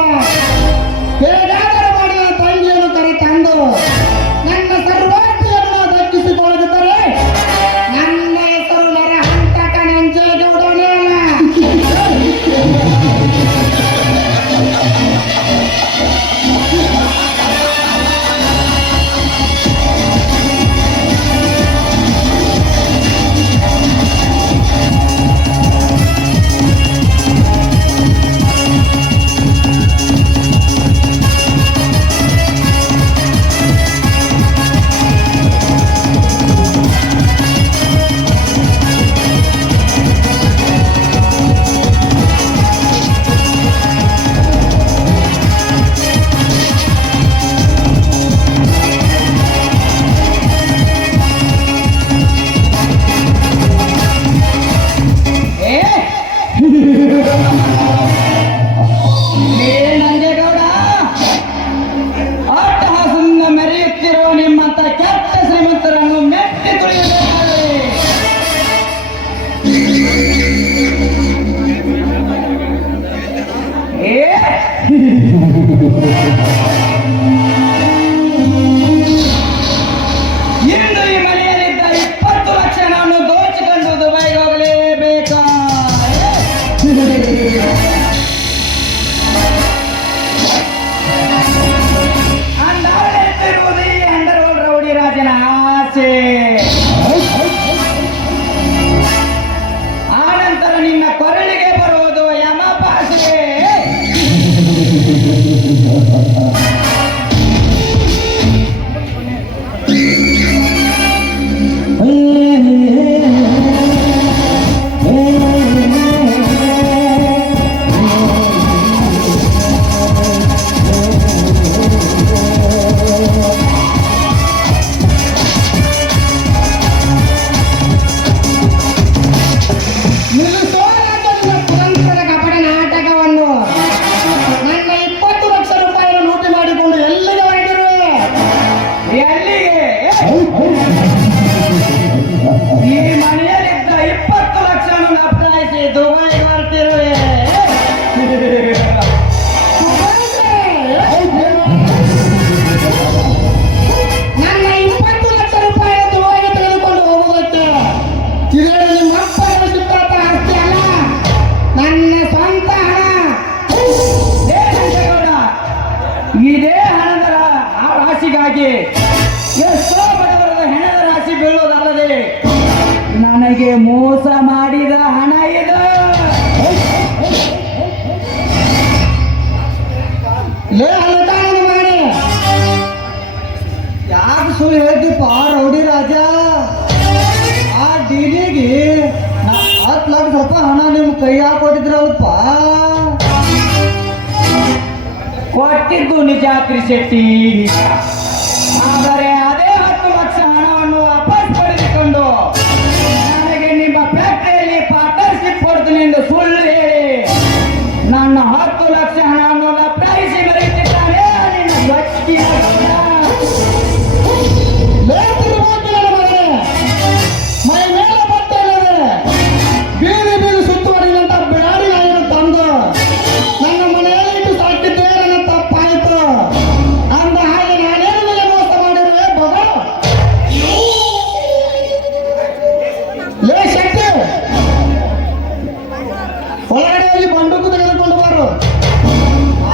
ಹೇಗಾದರೂ ಮಾಡಿ ನನ್ನ ತಂಗಿಯನ್ನು ಕರೆತಂದು ನನ್ನ ಸರ್ವಾಸ್ತಿಯನ್ನು ದಕ್ಕಿಸಿಕೊಳ್ಳುತ್ತಾರೆ. ನನ್ನ ಹೆಸರು ನರಹಂತಕ ನಂಜೇಗೌಡನೇ ಅಲ್ಲ. ನಂಜೇಗೌಡ, ಅಟ್ಟಹಾಸದಿಂದ ಮೆರೆಯುತ್ತಿರುವ ನಿಮ್ಮಂತ ಕೆಟ್ಟ ಶ್ರೀಮಂತರನ್ನು ಮೆಟ್ಟಿ ತುಳಿಯಬೇಕಾದರೆ ಇಂದು ಈ ಮನೆಯಲ್ಲಿದ್ದ 20 ಲಕ್ಷ ನಾನು ದೋಚಿಕೊಂಡು ದುಬೈಗೆ ಹೋಗಲೇಬೇಕಾ? ಅಂದಾಡಿರುವುದು ಈ ಅಂಡರ್ವರ್ಲ್ಡ್ ರೌಡಿ ರಾಜನ ಆಸೆ. ಆನಂತರ ನಿನ್ನ ಕೊರಳಿಗೆ ಬರುವುದು ಯಮಪಾಸಿಗೆ. ಮೋಸ ಮಾಡಿದ ಹಣ ಇದು. ಲೇ ಅಲ್ಲಟ ನನ್ನ ಮಗನೇ, ಯಾಕೆ ಸುಳ್ಳು ಹೇಳ್ತಿಪ್ಪ ರೌಡಿ ರಾಜ? ಆ ಡೀಲಿಗೆ 10 ಲಕ್ಷ ರೂಪಾಯಿ ಹಣ ನಿಮ್ಮ ಕೈಯಾಗ ಕೊಟ್ಟಿದ್ರಲ್ಪ. ಕೊಟ್ಟಿದ್ದು ನಿಜ ತ್ರಿಶೆಟ್ಟಿ, ಆದರೆ ಅದೇ 10 ಲಕ್ಷ ಹಣವನ್ನು ವಾಪಸ್ ಪಡೆದುಕೊಂಡು ನನಗೆ ನಿಮ್ಮ ಫ್ಯಾಕ್ಟರಿಯಲ್ಲಿ ಪಾರ್ಟ್ನರ್ಶಿಪ್ ಕೊಡ್ತೀನಿ ಎಂದು ಸುಳ್ಳು ಹೇಳಿ ನನ್ನ 10 ಲಕ್ಷ ಹಣವನ್ನು ಲಪ್ಟಾಯಿಸಿ ಮರೆಯುತ್ತಿದ್ದಾನೆ ನಿನ್ನ ವ್ಯಕ್ತಿ. ಲೇ ತಿರುಮೂರ್ತಿ ನನ್ನ ಮಗನೇ, ಮೈ ಮೇಲೆ ಬಟ್ಟೆ ಇಲ್ಲದೆ ಬೀದಿ ಬೀದಿ ಸುತ್ತುವರಿದಂತ ಬ್ಯಾಡಿ ನಾಯಿನ ತಂದು ನನ್ನ ಮನೆಯಲ್ಲಿ ಇಟ್ಟು ಸಾಕಿದ್ದೆ ನನ್ನ ತಪ್ಪಾಯಿತು. ಅಂದ ಹಾಗೆ ನಾನೇನು ನಿನಗೆ ಮೋಸ ಮಾಡಿರುವೆ ಬಗ? ಲೇ ಶೆಟ್ಟಿ, ಒಳಗಡೆ ಹೋಗಿ ಬಂದೂಕು ತೆಗೆದುಕೊಂಡು ಬಾರು.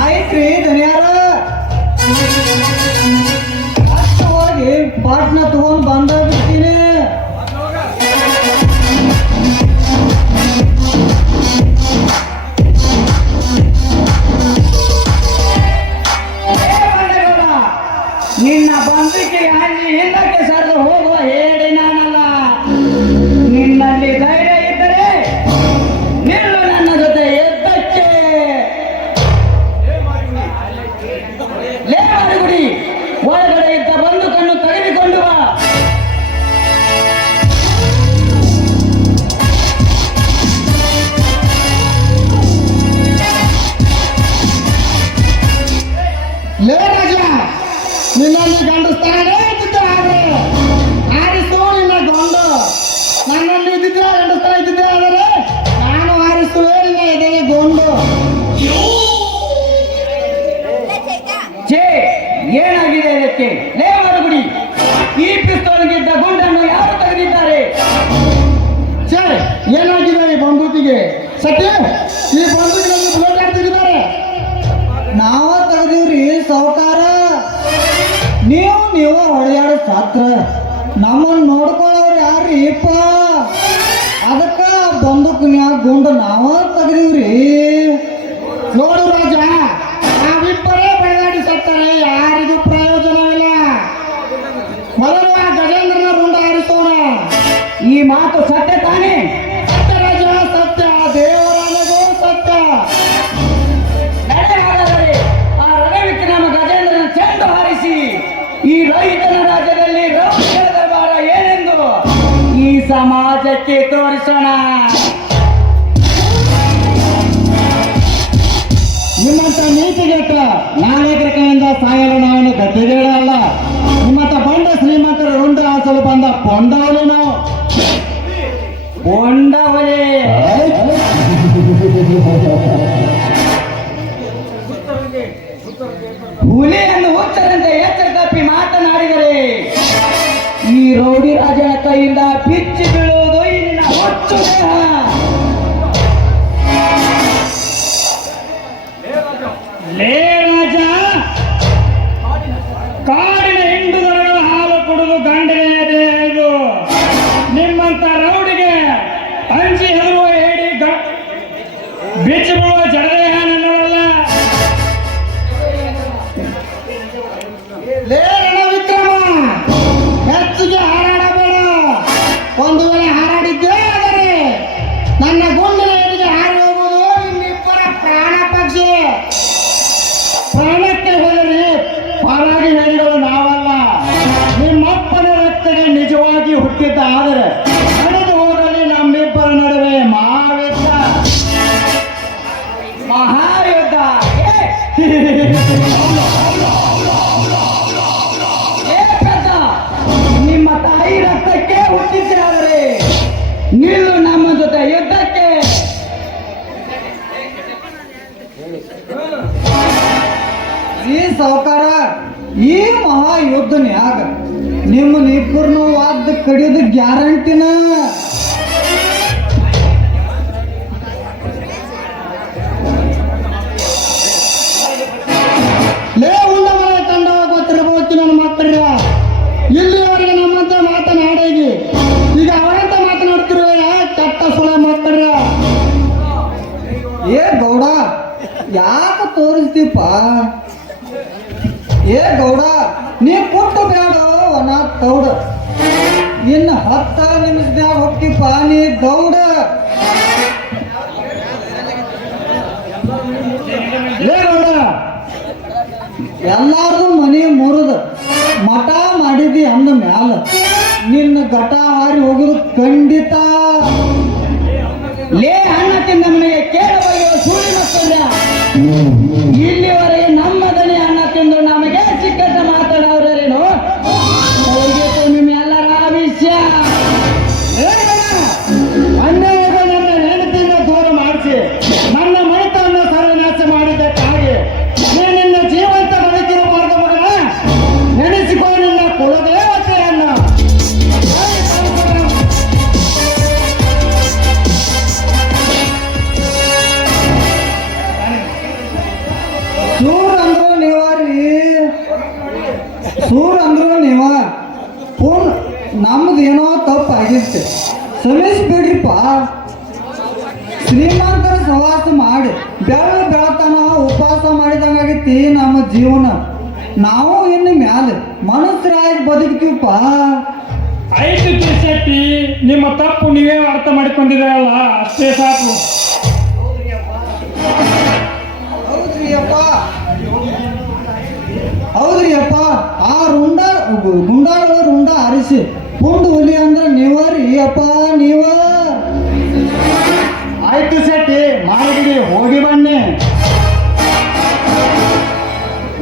ಆಯ್ತ್ರಿ ಧನ್ಯಾರ, ಅಷ್ಟು ಹೋಗಿ ಪಾಟ್ನ ತಗೊಂಡು ಬಂದ ಬಿಡ್ತೀನಿ. ನಿನ್ನ ಬಂದಿಗೆ ಹಂಗಿ ಹಿಂದಕ್ಕೆ ಸರಿದು ಹೋಗುವ ಹೇಳಿ ನಾನಲ್ಲ. ನಿನ್ನಲ್ಲಿ ಧೈರ್ಯ ಇದ್ದರೆ ನಿಲ್ಲು ನನ್ನ ಜೊತೆ ಎದ್ದಕ್ಕೆ. ಲೇ ಮಾರುಗುಡಿ, ಒಳಗಡೆ ಇದ್ದ ಬಂದೂಕನ್ನು ತೆಗೆದುಕೊಂಡು ಬಾ. ಲೇ ರಾಜ, ನಿನ್ನಲ್ಲಿ ಗಂಡಸ್ತಾನೇ ಇದ್ದಿದ್ದೆ, ಆದರೆ ಆರಿಸು ನಿನ್ನ ಗಂಡು. ನನ್ನಲ್ಲಿ ಇದ್ದಿದ್ದೆ ಗಂಡಸ್ತಾನ ಇದ್ದಿದ್ದೆ, ಆದರೆ ನಾನು ಆರಿಸುವೆ ನಿನ್ನ ಎದೆಗೆ ಗೊಂಡು. ಛೇ, ಏನಾಗಿದೆ ಇದಕ್ಕೆ? ಲೇ ಮಾರುಗುಡಿ, ಈ ಪಿಸ್ತೂಲ್ಗಿದ್ದ ಗುಂಡನ್ನು ಯಾರು ತೆಗೆದಿದ್ದಾರೆ? ಛೇ, ಏನಾಗಿದೆ ಈ ಬಂದೂಕಿಗೆ? ಸತ್ಯ, ಈ ಬಂದೂಕಿನಲ್ಲಿ ಬುಲೆಟ್ ಹಾಕ್ತಿದ್ದಾರೆ. ನಾವ ತೆಗೆದಿವ್ರಿ ಸಾವುಕಾರ. ನೀವು ಹೊಡೆದಾಡ ಸಾತ್ರ ನಮ್ಮನ್ನು ನೋಡ್ಕೊಳ್ಳೋರು ಯಾರು ಇಪ್ಪ? ಅದಕ್ಕ ಬಂದೂಕಿನ್ಯಾಗ ಗುಂಡು ನಾವ ತೆಗೆದಿವ್ರಿ. ನೋಡು ರಾಜ, ನಾವಿಬ್ಬರೇ ಬಡದಾಡಿ ಸತ್ತಾರೆ, ಯಾರಿಗೂ ಪ್ರಯೋಜನವಿಲ್ಲ. ಮೊದಲು ಆ ಗಜೇಂದ್ರನ ರುಂಡ ಹಾರಿಸೋಣ. ಈ ಮಾತು ಸತ್ಯ ತಾನೇ? ಸತ್ಯ ರಾಜ, ಸತ್ಯ, ದೇವರಾಣೆಗೂ ಸತ್ಯ. ನಡೆ ಹಾಗಾದರೆ ಆ ರಣವಿಕ್ರಮ ಗಜೇಂದ್ರನ ಚೆಂಡು ಹಾರಿಸಿ ಈ ರೈತನ ರಾಜ್ಯದಲ್ಲಿ ರೌದ್ರ ದರ್ಬಾರ ಏನೆಂದು ಈ ಸಮಾಜಕ್ಕೆ ತೋರಿಸೋಣ. ನಿಮ್ಮಂತ ನೀತಿಗೆಟ್ಟ ನಾಗರಿಕರಿಂದ ಸಾಯಲು ನಾವೇನು ಗದ್ದೆಗೇಡ ಅಲ್ಲ. ನಿಮ್ಮಂತ ಬಂಡ ಶ್ರೀಮಂತರ ರುಂಡ ಹಾಸಲು ಬಂದ ಪೊಂಡವಲು ನಾವು. ಕೊಂಡವಲೇ ಹುಲಿಯನ್ನು ಹುಚ್ಚರಂತೆ ಎಚ್ಚರ ತಪ್ಪಿ ಮಾತನಾಡಿದರೆ ಈ ರೌಡಿ ರಾಜನ ಕೈಯಿಂದ ಬಿಚ್ಚಿ ಬೀಳುವುದು ಈ ನಿನ್ನ ಹುಚ್ಚು ದೇಹ. ಲೇ ರಾಜ, ಕಾಡಿನ ಹಿಂಡು ದನಗಳ ಹಾಲು ಕುಡಿದು ಗಂಡನೆಯ ದೇಹ ಇದು. ನಿಮ್ಮಂತ ರೌಡಿಗೆ ಅಂಜಿ ಹೆದರುವ ಹೇಳಿ ಬಿಚ್ಚಿ ಬೀಳುವ ಜಡದೇಹ ನನ್ನಲ್ಲ. ಲೇ ರಣವಿಕ್ರಮ, ಹೆಚ್ಚಿಗೆ ಹಾರಾಡಬೇಡ. ಒಂದು ವೇಳೆ ಹಾರಾಡಿದ್ದೇ ಆದರೆ ನನ್ನ ಗುಂಡಿನ ಎಡೆಗೆ ಹಾರಿ ಹೋಗುವುದು ನಿಮ್ಮಿಬ್ಬರ ಪ್ರಾಣ ಪಕ್ಷಿ. ಪ್ರಾಣಕ್ಕೆ ಹೋದರೆ ಪರಾಗಿ ಹೇಳಿಗಳು ನಾವಲ್ಲ. ನಿಮ್ಮಪ್ಪನ ರಕ್ತಗೆ ನಿಜವಾಗಿ ಹುಟ್ಟಿದ್ದ ಆದರೆ ನಡೆದು ಹೋಗಲಿ ನಮ್ಮಿಬ್ಬರ ನಡುವೆ ಮಹಾಯುದ್ಧ. ಮಹಾಯುದ್ಧ. ನಿಮ್ಮ ತಾಯಿ ರಕ್ತಕ್ಕೆ ಹುಟ್ಟಿದ್ದಾದರೆ ನಿಲ್ಲು ನಮ್ಮ ಜೊತೆ ಯುದ್ಧಕ್ಕೆ. ಈ ಸಾವುಕಾರ, ಈ ಮಹಾಯುದ್ಧನ್ಯಾಗ ನಿಮ್ಮನ್ನಿಬ್ಬರನ್ನು ವಾದ ಕಡಿಯೋದು ಗ್ಯಾರಂಟಿನ. ಲೇ ಉಂಡ ಮನೆ ಕಂಡ ಗೊತ್ತಿರಬಹುದು ನನ್ನ ಮಕ್ಕಳ. ಇಲ್ಲಿವರೆಗೆ ನಮ್ಮಂತ ಮಾತನಾಡೇಗಿ ಈಗ ಅವರಂತ ಮಾತನಾಡ್ತಿರುವೆ. ತೋರಿಸ್ತೀಪ ಏ ಗೌಡ ನೀ ಕೊಟ್ಟು ಬೇಡ ಒಣ ತೌಡ ಇನ್ನು 10 ನಿಮಿಷದಾಗ ಹೋಗ್ತಿಪ್ಪ ನೀ ಗೌಡ ಲೇ ಗೌಡ ಎಲ್ಲಾರ್ದು ಮನೆ ಮುರಿದು ಮಠ ಮಾಡಿದಿ ಅಂದ ಮ್ಯಾಲ ನಿನ್ನ ಘಟ ಹಾರಿ ಹೋಗುದು ಖಂಡಿತ ಲೇ ಅನ್ನ ತಿಂದ ಮನೆಗೆ ಕೇಳಬಾಗಿರುವ ಸುಳ್ಳಿ ಮಕ್ಕಳ ಇಲ್ಲಿವರೆಗೆ ನಮ್ಮ ದನಿ ಅನ್ನ ತಿಂದು ನಮಗೆ ಸಿಕ್ಕಂತ ಮಾತನಾಡೋರೇನು ನಿಮ್ಮೆಲ್ಲರ ವಿಷಯ ಅನ್ಯಾಯದ ನನ್ನ ಹೆಂಡತಿಯಿಂದ ದೂರ ಮಾಡಿಸಿ ನನ್ನ ಮನೆತವನ್ನು ಸರ್ವನಾಶ ಮಾಡಿದ್ದಕ್ಕಾಗಿ ನಿನ್ನ ಜೀವಂತ ಬದುಕಿರಬಾರ್ದು ಮಗನ ನೆನೆಸಿಕೊ ನಿನ್ನ ಕುಲದೇವತೆಯನ್ನ ಸೂರ್ ಅಂದ್ರು ನೀವ ಫೋನ್ ನಮ್ದೇನೋ ತಪ್ಪಾಗಿತ್ತು ಕ್ಷಮಿಸ್ಬಿಡ್ರಿಪ್ಪ ಶ್ರೀಮಂತರ ಸವಾಸ ಮಾಡಿ ಬೆಳತನ ಉಪವಾಸ ಮಾಡಿದಂಗಾಗೈತಿ ನಮ್ಮ ಜೀವನ ನಾವು ಇನ್ನು ಮ್ಯಾಲ ಮನುಷ್ಯರಾಗಿ ಬದುಕ್ತೀವಪ್ಪ ಆಯ್ತು ಶೆಟ್ಟಿ, ನಿಮ್ಮ ತಪ್ಪು ನೀವೇ ಅರ್ಥ ಮಾಡಿಕೊಂಡಿದ್ದೀರಲ್ಲ, ಅಷ್ಟೇ ಸಾಕು. ಹೌದ್ರಿ ಅಪ್ಪ ಆ ಗುಂಡಾಳ ರುಂಡ ಆರಿಸಿ ಪುಂಡು ಹುಲಿ ಅಂದ್ರೆ ನೀವರಿ ಅಪ್ಪ ನೀವ. ಆಯ್ತು ಶೆಟ್ಟಿ, ಮಾಡಿಬಿಡಿ, ಹೋಗಿ ಬನ್ನಿ.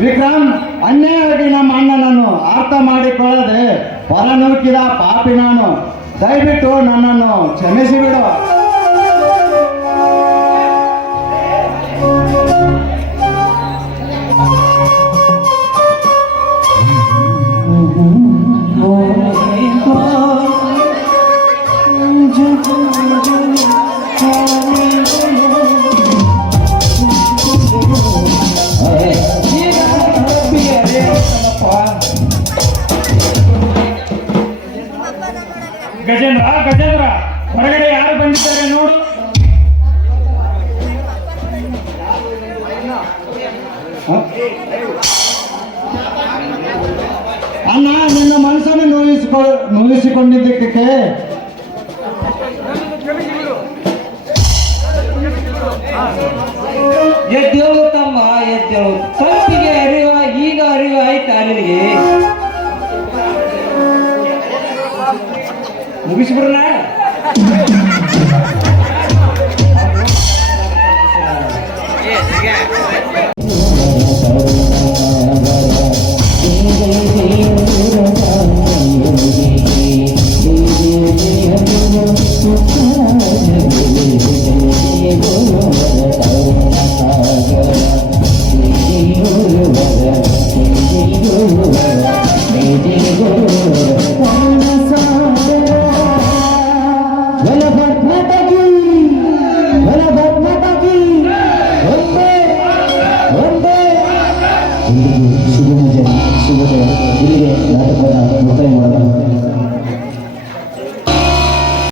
ವಿಕ್ರಮ್, ಅನ್ಯಾಯವಾಗಿ ನಮ್ಮ ಅಣ್ಣನನ್ನು ಅರ್ಥ ಮಾಡಿಕೊಳ್ಳದೆ ಹೊರ ನೂಕಿದ ಪಾಪಿ ನಾನು. ದಯವಿಟ್ಟು ನನ್ನನ್ನು ಕ್ಷಮಿಸಿಬಿಡು. ಗಜೇಂದ್ರ, ಹೊರಗಡೆ ಯಾರು ಬಂದಿದ್ದಾರೆ ನೋಡು. ಅಣ್ಣ, ನಿನ್ನ ಮನಸ್ಸನ್ನು ನೋಯಿಸಿಕೊಂಡಿದ್ದಕ್ಕೆ ಎದ್ದೇಳು ತಮ್ಮ, ಎದ್ದೇಳು. ತಪ್ಪಿಗೆ ಈಗ ಅರಿವು ಆಯ್ತಾ ನಿನಗೆ? ಮುಗಿಸ್ಬಿಡ್ರ. ಇಲ್ಲಿಗೆ ನಾಟಕದ ಮುಕ್ತಾಯ ಮಾಡೋಣ.